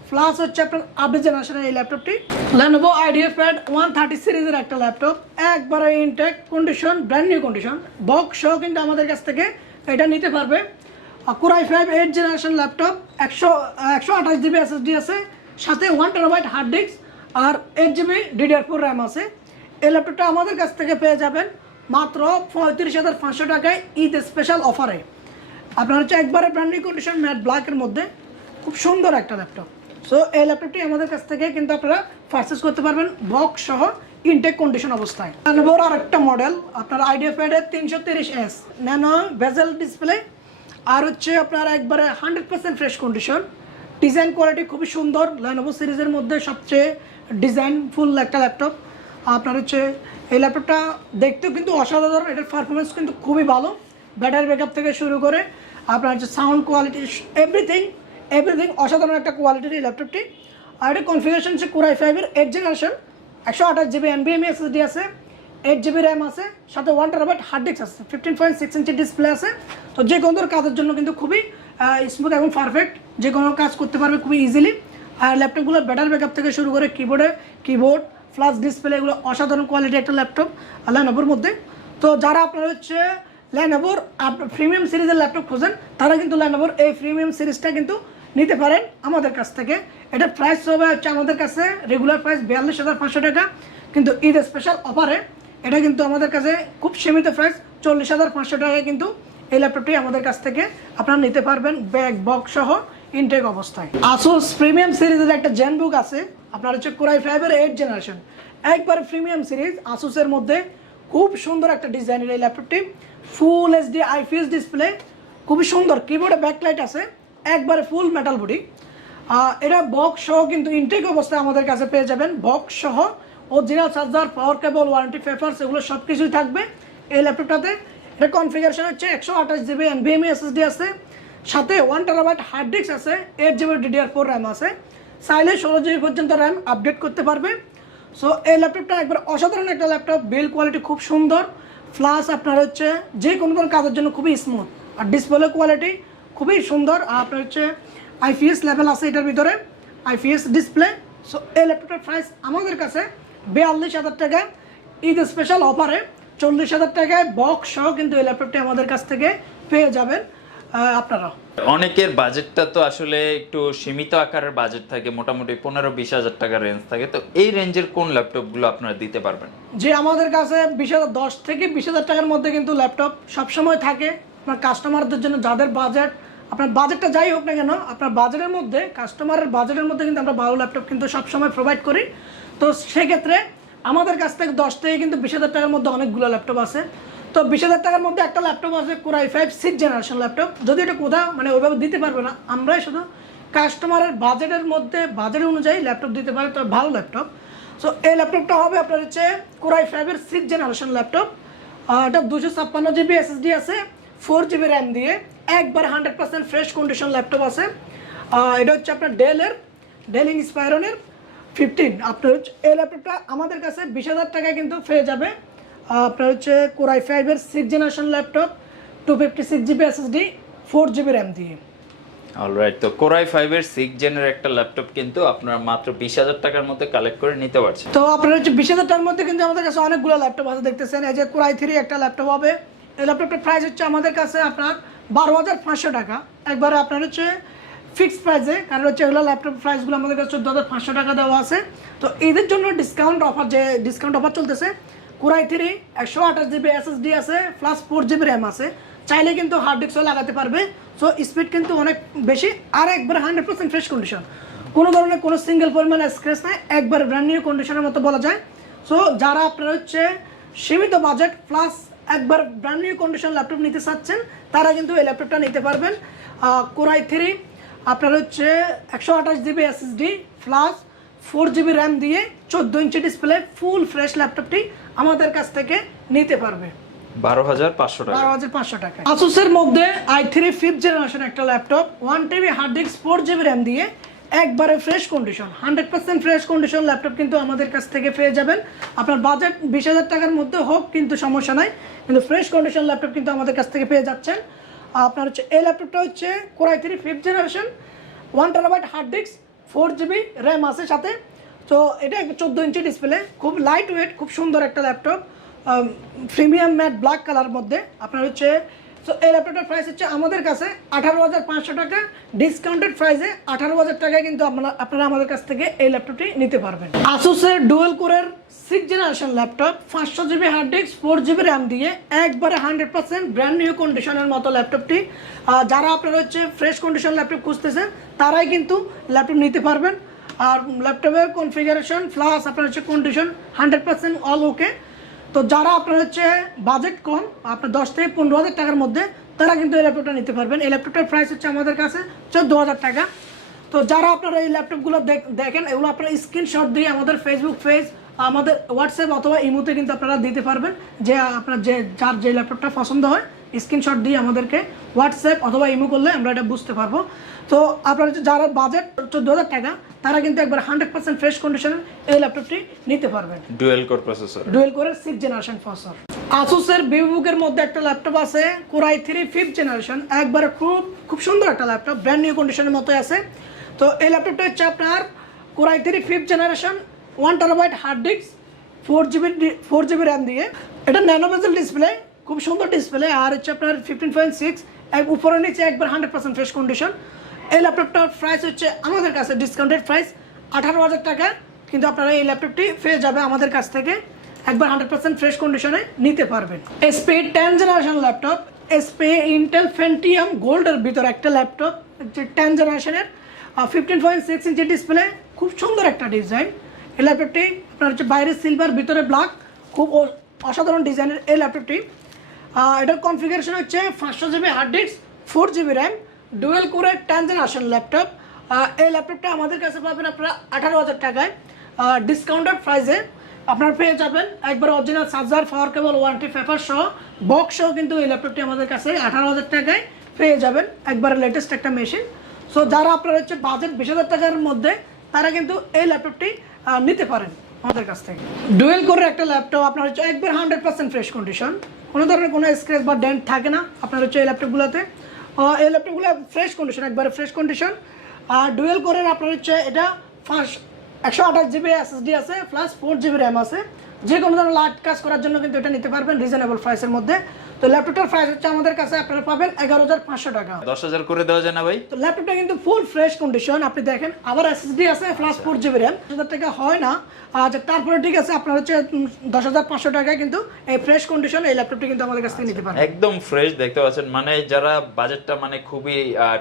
প্লাস হচ্ছে আপনার আপডেট জেনারেশনের এই ল্যাপটপটি। Lenovo IdeaPad 130 সিরিজের একটা ল্যাপটপ, একবারে intact condition, brand new condition, box সহ কিন্তু আমাদের কাছ থেকে এটা নিতে পারবে। Core i5 8th generation laptop, 128 GB SSD আছে, সাথে 1 TB হার্ড ডিস্ক, আর 8 GB DDR4 RAM আছে। এই ল্যাপটপটা আমাদের কাছ থেকে পেয়ে যাবেন মাত্র 35,500 টাকায় ঈদ স্পেশাল অফারে। আপনার হচ্ছে একবারে ব্র্যান্ড নিউ কন্ডিশন ম্যাট ব্ল্যাকের মধ্যে, খুব সুন্দর একটা ল্যাপটপ। সো এই ল্যাপটপটি আমাদের কাছ থেকে কিন্তু আপনারা পারচেস করতে পারবেন বক্স সহ ইনটেক কন্ডিশন অবস্থায়। Lenovoর আরেকটা মডেল আপনার IdeaPad-এর 330S ন্যানো বেজেল ডিসপ্লে, আর হচ্ছে আপনার একবারে 100% ফ্রেশ কন্ডিশন, ডিজাইন কোয়ালিটি খুবই সুন্দর। Lenovo সিরিজের মধ্যে সবচেয়ে ডিজাইন ফুল একটা ল্যাপটপ। আপনার হচ্ছে এই ল্যাপটপটা দেখতেও কিন্তু অসাধারণ, এটার পারফরমেন্স কিন্তু খুবই ভালো, ব্যাটারি ব্যাকআপ থেকে শুরু করে আপনার হচ্ছে সাউন্ড কোয়ালিটি, এভরিথিং অসাধারণ একটা কোয়ালিটির এই ল্যাপটপটি। আর এটা কনফিগারেশন হচ্ছে Core i5-এর 8th generation, 128 GB NVMe SSD আছে, 8 GB RAM আছে, সাথে 1 TB হার্ড ডিস্ক আছে, 15.6 ইঞ্চি ডিসপ্লে আছে। তো যে কোনো কাজের জন্য কিন্তু খুবই স্মুথ এবং পারফেক্ট, যে কোনো কাজ করতে পারবে খুবই ইজিলি। আর ল্যাপটপগুলোর ব্যাটারি ব্যাকআপ থেকে শুরু করে কিবোর্ড, ফ্ল্যাশ ডিসপ্লে, এগুলো অসাধারণ কোয়ালিটি একটা ল্যাপটপ Lenovoর মধ্যে। তো যারা আপনারা হচ্ছে Lenovoর প্রিমিয়াম সিরিজের ল্যাপটপ খোঁজেন, তারা কিন্তু Lenovoর এই প্রিমিয়াম সিরিজটা কিন্তু নিতে পারেন আমাদের কাছ থেকে। এটা প্রাইস হবে হচ্ছে আমাদের কাছে রেগুলার প্রাইস 42,500 টাকা, কিন্তু ঈদ স্পেশাল অফারে এটা কিন্তু আমাদের কাছে খুব সীমিত প্রাইস 40,500 টাকায় কিন্তু এই ল্যাপটপটি আমাদের কাছ থেকে আপনারা নিতে পারবেন ব্যাগ বক্স সহ ইনটেক অবস্থায়। Asus প্রিমিয়াম সিরিজের একটা জেনবুক আছে আপনার হচ্ছে Core i5-এর 8th জেনারেশন, একবার প্রিমিয়াম সিরিজ Asus-এর মধ্যে, খুব সুন্দর একটা ডিজাইনের এই ল্যাপটপটি, ফুল HD IPS ডিসপ্লে, খুবই সুন্দর, কিবোর্ডে ব্যাকলাইট আছে, একবারে ফুল মেটাল বডি। এটা বক্স সহ কিন্তু ইনটেক অবস্থায় আমাদের কাছে পেয়ে যাবেন, বক্স সহ অরিজিনাল চার্জার, পাওয়ার কেবল, ওয়ারেন্টি পেপারস এগুলো সব কিছুই থাকবে এই ল্যাপটপটাতে। এটা কনফিগারেশন হচ্ছে 128 জিবি NVMe SSD আছে, সাথে 1 টেরাবাইট হার্ড ডিস্ক আছে, 8 জিবি DDR4 র্যাম আছে, চাইলে 16 জিবি পর্যন্ত র্যাম আপডেট করতে পারবে। সো এই ল্যাপটপটা একবার অসাধারণ একটা ল্যাপটপ, বিল্ড কোয়ালিটি খুব সুন্দর, প্লাস আপনার হচ্ছে যে কোনো কাজের জন্য খুবই স্মুথ, আর ডিসপ্লে কোয়ালিটি খুবই সুন্দর। আর আপনার হচ্ছে IPS লেভেল আছে এটার ভিতরে, IPS ডিসপ্লে। সো এই ল্যাপটপটার প্রাইস আমাদের কাছে 42,000 টাকা, ঈদ স্পেশাল অফারে 40,000 টাকায় বক্স সহ কিন্তু এই ল্যাপটপটি আমাদের কাছ থেকে পেয়ে যাবেন আপনারা। অনেকের বাজেটটা তো আসলে একটু সীমিত আকারের বাজেট থাকে, মোটামুটি 15-20 হাজার টাকার রেঞ্জ থাকে, তো এই রেঞ্জের কোন ল্যাপটপগুলো আপনারা দিতে পারবেন? যে আমাদের কাছে 10 থেকে 20,000 টাকার মধ্যে কিন্তু ল্যাপটপ সবসময় থাকে আপনার কাস্টমারদের জন্য, যাদের বাজেট, আপনার বাজেটটা যাই হোক না কেন, আপনার বাজেটের মধ্যে, কাস্টমারের বাজেটের মধ্যে কিন্তু আমরা ভালো ল্যাপটপ কিন্তু সবসময় প্রোভাইড করি। তো সেক্ষেত্রে আমাদের কাছ থেকে 10 থেকে কিন্তু 20,000 টাকার মধ্যে অনেকগুলো ল্যাপটপ আছে। তো 20,000 টাকার মধ্যে একটা ল্যাপটপ আছে Core i5 6th generation laptop, যদি এটা কোথাও মানে ওইভাবে দিতে পারবে না, আমরাই শুধু কাস্টমারের বাজেটের মধ্যে, বাজেট অনুযায়ী ল্যাপটপ দিতে পারে, তো ভালো ল্যাপটপ। সো এই ল্যাপটপটা হবে আপনার হচ্ছে Core i5 এর 6th জেনারেশন ল্যাপটপ। এটা 256 জিবি SSD আছে, 4 জিবি র্যাম দিয়ে, একবার 100% ফ্রেশ কন্ডিশন ল্যাপটপ আছে। এটা হচ্ছে আপনার ডেল ইন্সপায়রনের 15। আপনার হচ্ছে এই ল্যাপটপটা আমাদের কাছে 20,000 টাকায় কিন্তু পেয়ে যাবে। আপনার হচ্ছে Core i5 এর 6th generation laptop, 256 GB SSD, 4 GB RAM দিয়ে। অলরাইট, তো Core i5 এর 6th জেনের একটা ল্যাপটপ কিন্তু আপনারা মাত্র 20,000 টাকার মধ্যে কালেক্ট করে নিতে পারছেন। তো আপনার হচ্ছে 20,000 টাকার মধ্যে কিন্তু আমাদের কাছে অনেকগুলো ল্যাপটপ আছে, দেখতেছেন। এই যে Core i3 একটা ল্যাপটপ হবে, এই ল্যাপটপটার প্রাইস হচ্ছে আমাদের কাছে আপনার 12,500 টাকা, একবারে আপনার হচ্ছে ফিক্সড প্রাইসে, কারণ হচ্ছে এগুলো ল্যাপটপ প্রাইসগুলো আমাদের কাছে 14,500 টাকা দেওয়া আছে। তো এদের জন্য ডিসকাউন্ট অফার চলতেছে। Core i3 128 জিবি SSD আছে, প্লাস 4 জিবি র্যাম আছে, চাইলে কিন্তু হার্ড ডিস্কও লাগাতে পারবে। সো স্পিড কিন্তু অনেক বেশি, আর একবার 100% ফ্রেশ কন্ডিশন, কোনো ধরনের কোনো সিঙ্গেল পরিমাণ স্ক্র্যাচ নাই, একবার ব্র্যান্ড নিউ কন্ডিশনের মতো বলা যায়। সো যারা আপনার হচ্ছে সীমিত বাজেট প্লাস একবার ব্র্যান্ড নিউ কন্ডিশন ল্যাপটপ নিতে চাচ্ছেন, তারা কিন্তু এই ল্যাপটপটা নিতে পারবেন। Core i3 আপনার হচ্ছে 128 GB SSD plus 4 GB RAM দিয়ে 14 ইঞ্চি ডিসপ্লে ফুল ফ্রেশ ল্যাপটপটি আমাদের কাছ থেকে নিতে পারবে 12,500 টাকা। 12,500 টাকা। Asus এর মধ্যে i3 5th জেনারেশন একটা laptop, 1 TB hard disk, 4 GB RAM দিয়ে, একবারে fresh condition, 100% fresh condition laptop কিন্তু আমাদের কাছ থেকে পেয়ে যাবেন। আপনার বাজেট 20,000 টাকার মধ্যে হোক কিন্তু সমস্যা নাই, কিন্তু ফ্রেশ কন্ডিশন ল্যাপটপ কিন্তু আমাদের কাছ থেকে পেয়ে যাচ্ছেন। আপনার হচ্ছে এই ল্যাপটপটা হচ্ছে Core i3 5th generation, 1 terabyte hard disk, 4 GB RAM আছে সাথে। তো এটা 14 ইঞ্চি ডিসপ্লে, খুব লাইট ওয়েট, খুব সুন্দর একটা laptop, premium matte black colour মধ্যে আপনার হচ্ছে। তো এই ল্যাপটপটার প্রাইস হচ্ছে আমাদের কাছে 18,500 টাকা, ডিসকাউন্টেড প্রাইসে 18,000 টাকায় কিন্তু আপনারা আমাদের কাছ থেকে এই ল্যাপটপটি নিতে পারবেন। Asus-এর ডুয়েল কোরের 6th generation laptop, 500 GB hard disk, 4 GB RAM দিয়ে, একবারে 100% ব্র্যান্ড নিউ কন্ডিশনের মতো ল্যাপটপটি। যারা আপনারা হচ্ছে ফ্রেশ কন্ডিশন ল্যাপটপ খুঁজতেছেন, তারাই কিন্তু ল্যাপটপ নিতে পারবেন। আর ল্যাপটপের কনফিগারেশন প্লাস আপনার হচ্ছে কন্ডিশন 100% অল ওকে। তো যারা আপনার হচ্ছে বাজেট কম, আপনার 10 থেকে 15,000 টাকার মধ্যে, তারা কিন্তু এই ল্যাপটপটা নিতে পারবেন। এই ল্যাপটপটার প্রাইস হচ্ছে আমাদের কাছে 14,000 টাকা। তো যারা আপনারা এই ল্যাপটপগুলো দেখেন, এগুলো আপনারা স্ক্রিনশট দিয়ে আমাদের ফেসবুক পেজ, আমাদের হোয়াটসঅ্যাপ অথবা ইমোতে কিন্তু আপনারা দিতে পারবেন, যে আপনার যার যে ল্যাপটপটা পছন্দ হয় স্ক্রিনশট দিয়ে আমাদেরকে হোয়াটসঅ্যাপ অথবা ইমো করলে আমরা এটা বুঝতে পারবো। তো আপনারা যারা বাজেট 14,000 টাকা, তারা কিন্তু একবার 100% ফ্রেশ কন্ডিশনের এই ল্যাপটপটি নিতে পারবেন। ডুয়েল কোর প্রসেসর, ডুয়েল কোরের 6th জেনারেশন প্রসেসর। Asus-এর ভিভোবুকের মধ্যে একটা ল্যাপটপ আছে Core i3 5th জেনারেশন, একবারে খুব সুন্দর একটা ল্যাপটপ, ব্র্যান্ড নিউ কন্ডিশনের মতোই আছে। তো এই ল্যাপটপটা হচ্ছে আপনার Core i3 5th generation, 1 terabyte hard disk, 4 GB RAM দিয়ে, এটা ন্যানো বেজেল ডিসপ্লে, খুব সুন্দর ডিসপ্লে, আর হচ্ছে আপনার 15.6, উপরে নিচে একবার 100% ফ্রেশ কন্ডিশন। এই ল্যাপটপটার প্রাইস হচ্ছে আমাদের কাছে ডিসকাউন্টেড প্রাইস 18,000 টাকা, কিন্তু আপনারা এই ল্যাপটপটি পেয়ে যাবে আমাদের কাছ থেকে, একবার 100% ফ্রেশ কন্ডিশনে নিতে পারবেন। HP 10 generation laptop, HP Intel Pentium গোল্ডের ভিতরে একটা ল্যাপটপ, 10 জেনারেশনের, 15.6 ইঞ্চি ডিসপ্লে, খুব সুন্দর একটা ডিজাইন। এই ল্যাপটপটি আপনার হচ্ছে বাইরে সিলভার, ভিতরে ব্ল্যাক, খুব অসাধারণ ডিজাইনের এই ল্যাপটপটি। এটার কনফিগারেশন হচ্ছে 500 GB hard disk, 4 GB RAM, dual কোরের 10 জেনারেশন ল্যাপটপ। এই ল্যাপটপটা আমাদের কাছে পাবেন আপনারা 18,000 টাকায়, ডিসকাউন্টেড প্রাইসে। আপনারা পেয়ে যাবেন একবার অরিজিনাল চার্জার, পাওয়ার কেবল, ওয়ারেন্টি পেপার সহ, বক্স সহ কিন্তু এই ল্যাপটপটি আমাদের কাছে 18,000 টাকায় পেয়ে যাবেন, একবারে লেটেস্ট একটা মেশিন। সো যারা আপনার হচ্ছে বাজেট 20,000 টাকার মধ্যে, তারা কিন্তু এই ল্যাপটপটি নিতে পারেন আমাদের কাছ থেকে। ডুয়েল কোরের একটা ল্যাপটপ আপনার হচ্ছে একবার 100% ফ্রেশ কন্ডিশন, কোনো ধরনের কোনো স্ক্র্যাচ বা ডেন্ট থাকে না আপনার হচ্ছে এই ল্যাপটপগুলোতে। এই ল্যাপটপগুলো ফ্রেশ কন্ডিশন, একবারে ফ্রেশ কন্ডিশন। আর ডুয়েল কোরের আপনার হচ্ছে এটা ফার্স্ট 128 জিবি SSD আছে, প্লাস 4 জিবি র্যাম আছে। যে কোনো ধরনের লাইট কাজ করার জন্য কিন্তু এটা নিতে পারবেন রিজনেবল প্রাইসের মধ্যে। তো ল্যাপটপটার প্রাইস হচ্ছে আমাদের কাছে আপনারা পাবেন 11,500 টাকা। 10,000 করে দেওয়া যায় না ভাই? তো ল্যাপটপটা কিন্তু ফুল ফ্রেশ কন্ডিশন, আপনি দেখেন আবার SSD আছে, প্লাস 4 জিবি র্যাম। 10,000 টাকা হয় না, আচ্ছা তারপরে ঠিক আছে, আপনার হচ্ছে 10,500 টাকায় কিন্তু এই ফ্রেশ কন্ডিশন এই ল্যাপটপটি কিন্তু আমাদের কাছ থেকে নিতে পারবেন। একদম ফ্রেশ দেখতে পাচ্ছেন। মানে যারা বাজেটটা মানে খুবই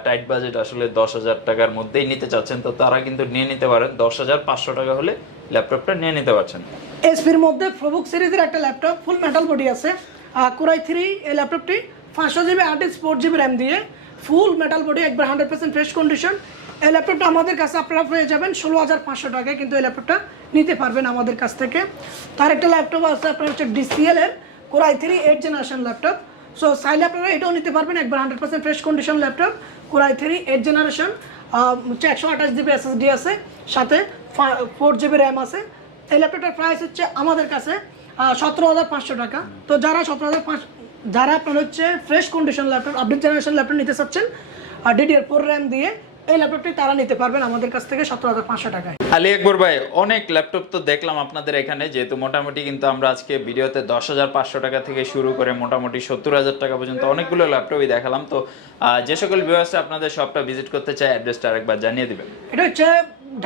টাইট বাজেট, আসলে 10,000 টাকার মধ্যেই নিতে চাচ্ছেন, তো তারা কিন্তু নিয়ে নিতে পারেন। 10,500 টাকা হলে ল্যাপটপটা নিয়ে নিতে পারছেন। এসপির মধ্যে প্রোবুক সিরিজের একটা ল্যাপটপ, ফুল মেটাল বডি আছে, Core i3 এই ল্যাপটপটি 500 জিবি আর্টিস 4 জিবি র্যাম দিয়ে, ফুল মেটাল বডি, একবার 100% ফ্রেশ কন্ডিশন। এই ল্যাপটপটা আমাদের কাছে আপনারা পেয়ে যাবেন 16,500 টাকায় কিন্তু এই ল্যাপটপটা নিতে পারবেন আমাদের কাছ থেকে। তার একটা ল্যাপটপ আছে আপনার হচ্ছে DCL এর Core i3 8th generation laptop. So চাইলে আপনারা এটাও নিতে পারবেন, একবার 100% fresh condition laptop, Core i3 8th generation, হচ্ছে 128 জিবি SSD আছে, সাথে 4 জিবি র্যাম আছে। এই ল্যাপটপটার প্রাইস হচ্ছে আমাদের কাছে 17,500 টাকা। তো যারা যারা আপনার হচ্ছে fresh condition laptop, update generation laptop নিতে চাচ্ছেন আর DDR4 র্যাম দিয়ে, এই ল্যাপটপটি তারা নিতে পারবেন আমাদের কাছ থেকে 17,500 টাকায়। আলী আকবর ভাই, অনেক ল্যাপটপ তো দেখলাম আপনাদের এখানে, যেহেতু মোটামুটি কিন্তু আমরা আজকে ভিডিওতে 10,500 টাকা থেকে শুরু করে মোটামুটি 70,000 টাকা পর্যন্ত অনেকগুলো ল্যাপটপই দেখালাম। তো যে সকল ভিউয়ার্স আপনাদের শপটা ভিজিট করতে চায়, অ্যাড্রেসটা আরেকবার জানিয়ে দিবেন। এটা হচ্ছে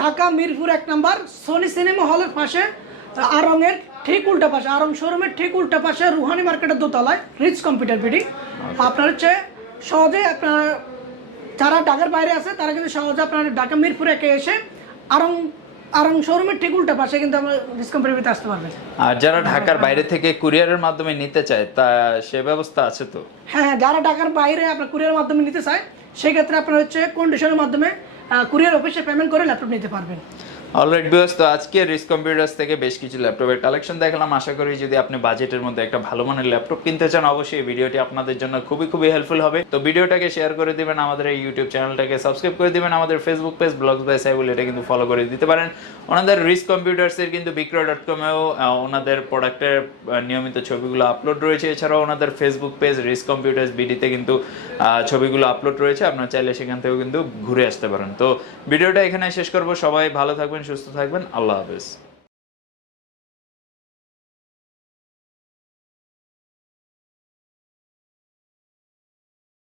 Dhaka Mirpur 1 number Sony cinema হলের পাশে, আরঙের ঠিক উল্টা পাশে, আরং শোরুমের ঠিক উল্টা পাশে, রুহানি মার্কেটের দোতলায়, রিচ কম্পিউটার বিডি। আপনার হচ্ছে সহজে আপনার যারা ঢাকার বাইরে আছে, তারা কিন্তু সহজে আপনার ঢাকা মিরপুর 1 এসে আরং শোরুমের ঠিক উল্টা পাশে কিন্তু আমরা রিচ কম্পিউটার বিডিতে আসতে পারবেন। আর যারা ঢাকার বাইরে থেকে কুরিয়ারের মাধ্যমে নিতে চায়, তা সে ব্যবস্থা আছে তো? হ্যাঁ, যারা ঢাকার বাইরে আপনার কুরিয়ারের মাধ্যমে নিতে চায়, সেই ক্ষেত্রে আপনার হচ্ছে কন্ডিশনের মাধ্যমে কুরিয়ার অফিসে পেমেন্ট করে ল্যাপটপ নিতে পারবেন। অলরাইট ভিউয়ার্স, তো আজকে রিচ কম্পিউটার্স থেকে বেশ কিছু ল্যাপটপের কালেকশন দেখালাম। আশা করি যদি আপনি বাজেটের মধ্যে একটা ভালো মানের ল্যাপটপ কিনতে চান, অবশ্যই এই ভিডিওটি আপনাদের জন্য খুবই হেল্পফুল হবে। তো ভিডিওটাকে শেয়ার করে দিবেন, আমাদের এই ইউটিউব চ্যানেলটাকে সাবস্ক্রাইব করে দিবেন, আমাদের Facebook page blogs by Saibul এটা কিন্তু ফলো করে দিতে পারেন। ওনাদের রিচ কম্পিউটার্সের কিন্তু বিক্রয়.com-এও ওনাদের প্রোডাক্টের নিয়মিত ছবিগুলো আপলোড রয়েছে। এছাড়াও ওনাদের ফেসবুক পেজ রিচ কম্পিউটার্স বিডিতে কিন্তু ছবিগুলো আপলোড রয়েছে, আপনারা চাইলে সেখান থেকেও কিন্তু ঘুরে আসতে পারেন। তো ভিডিওটা এখানে শেষ করবো। সবাই ভালো থাকবেন, সুস্থ থাকবেন, আল্লাহ হাফেজ।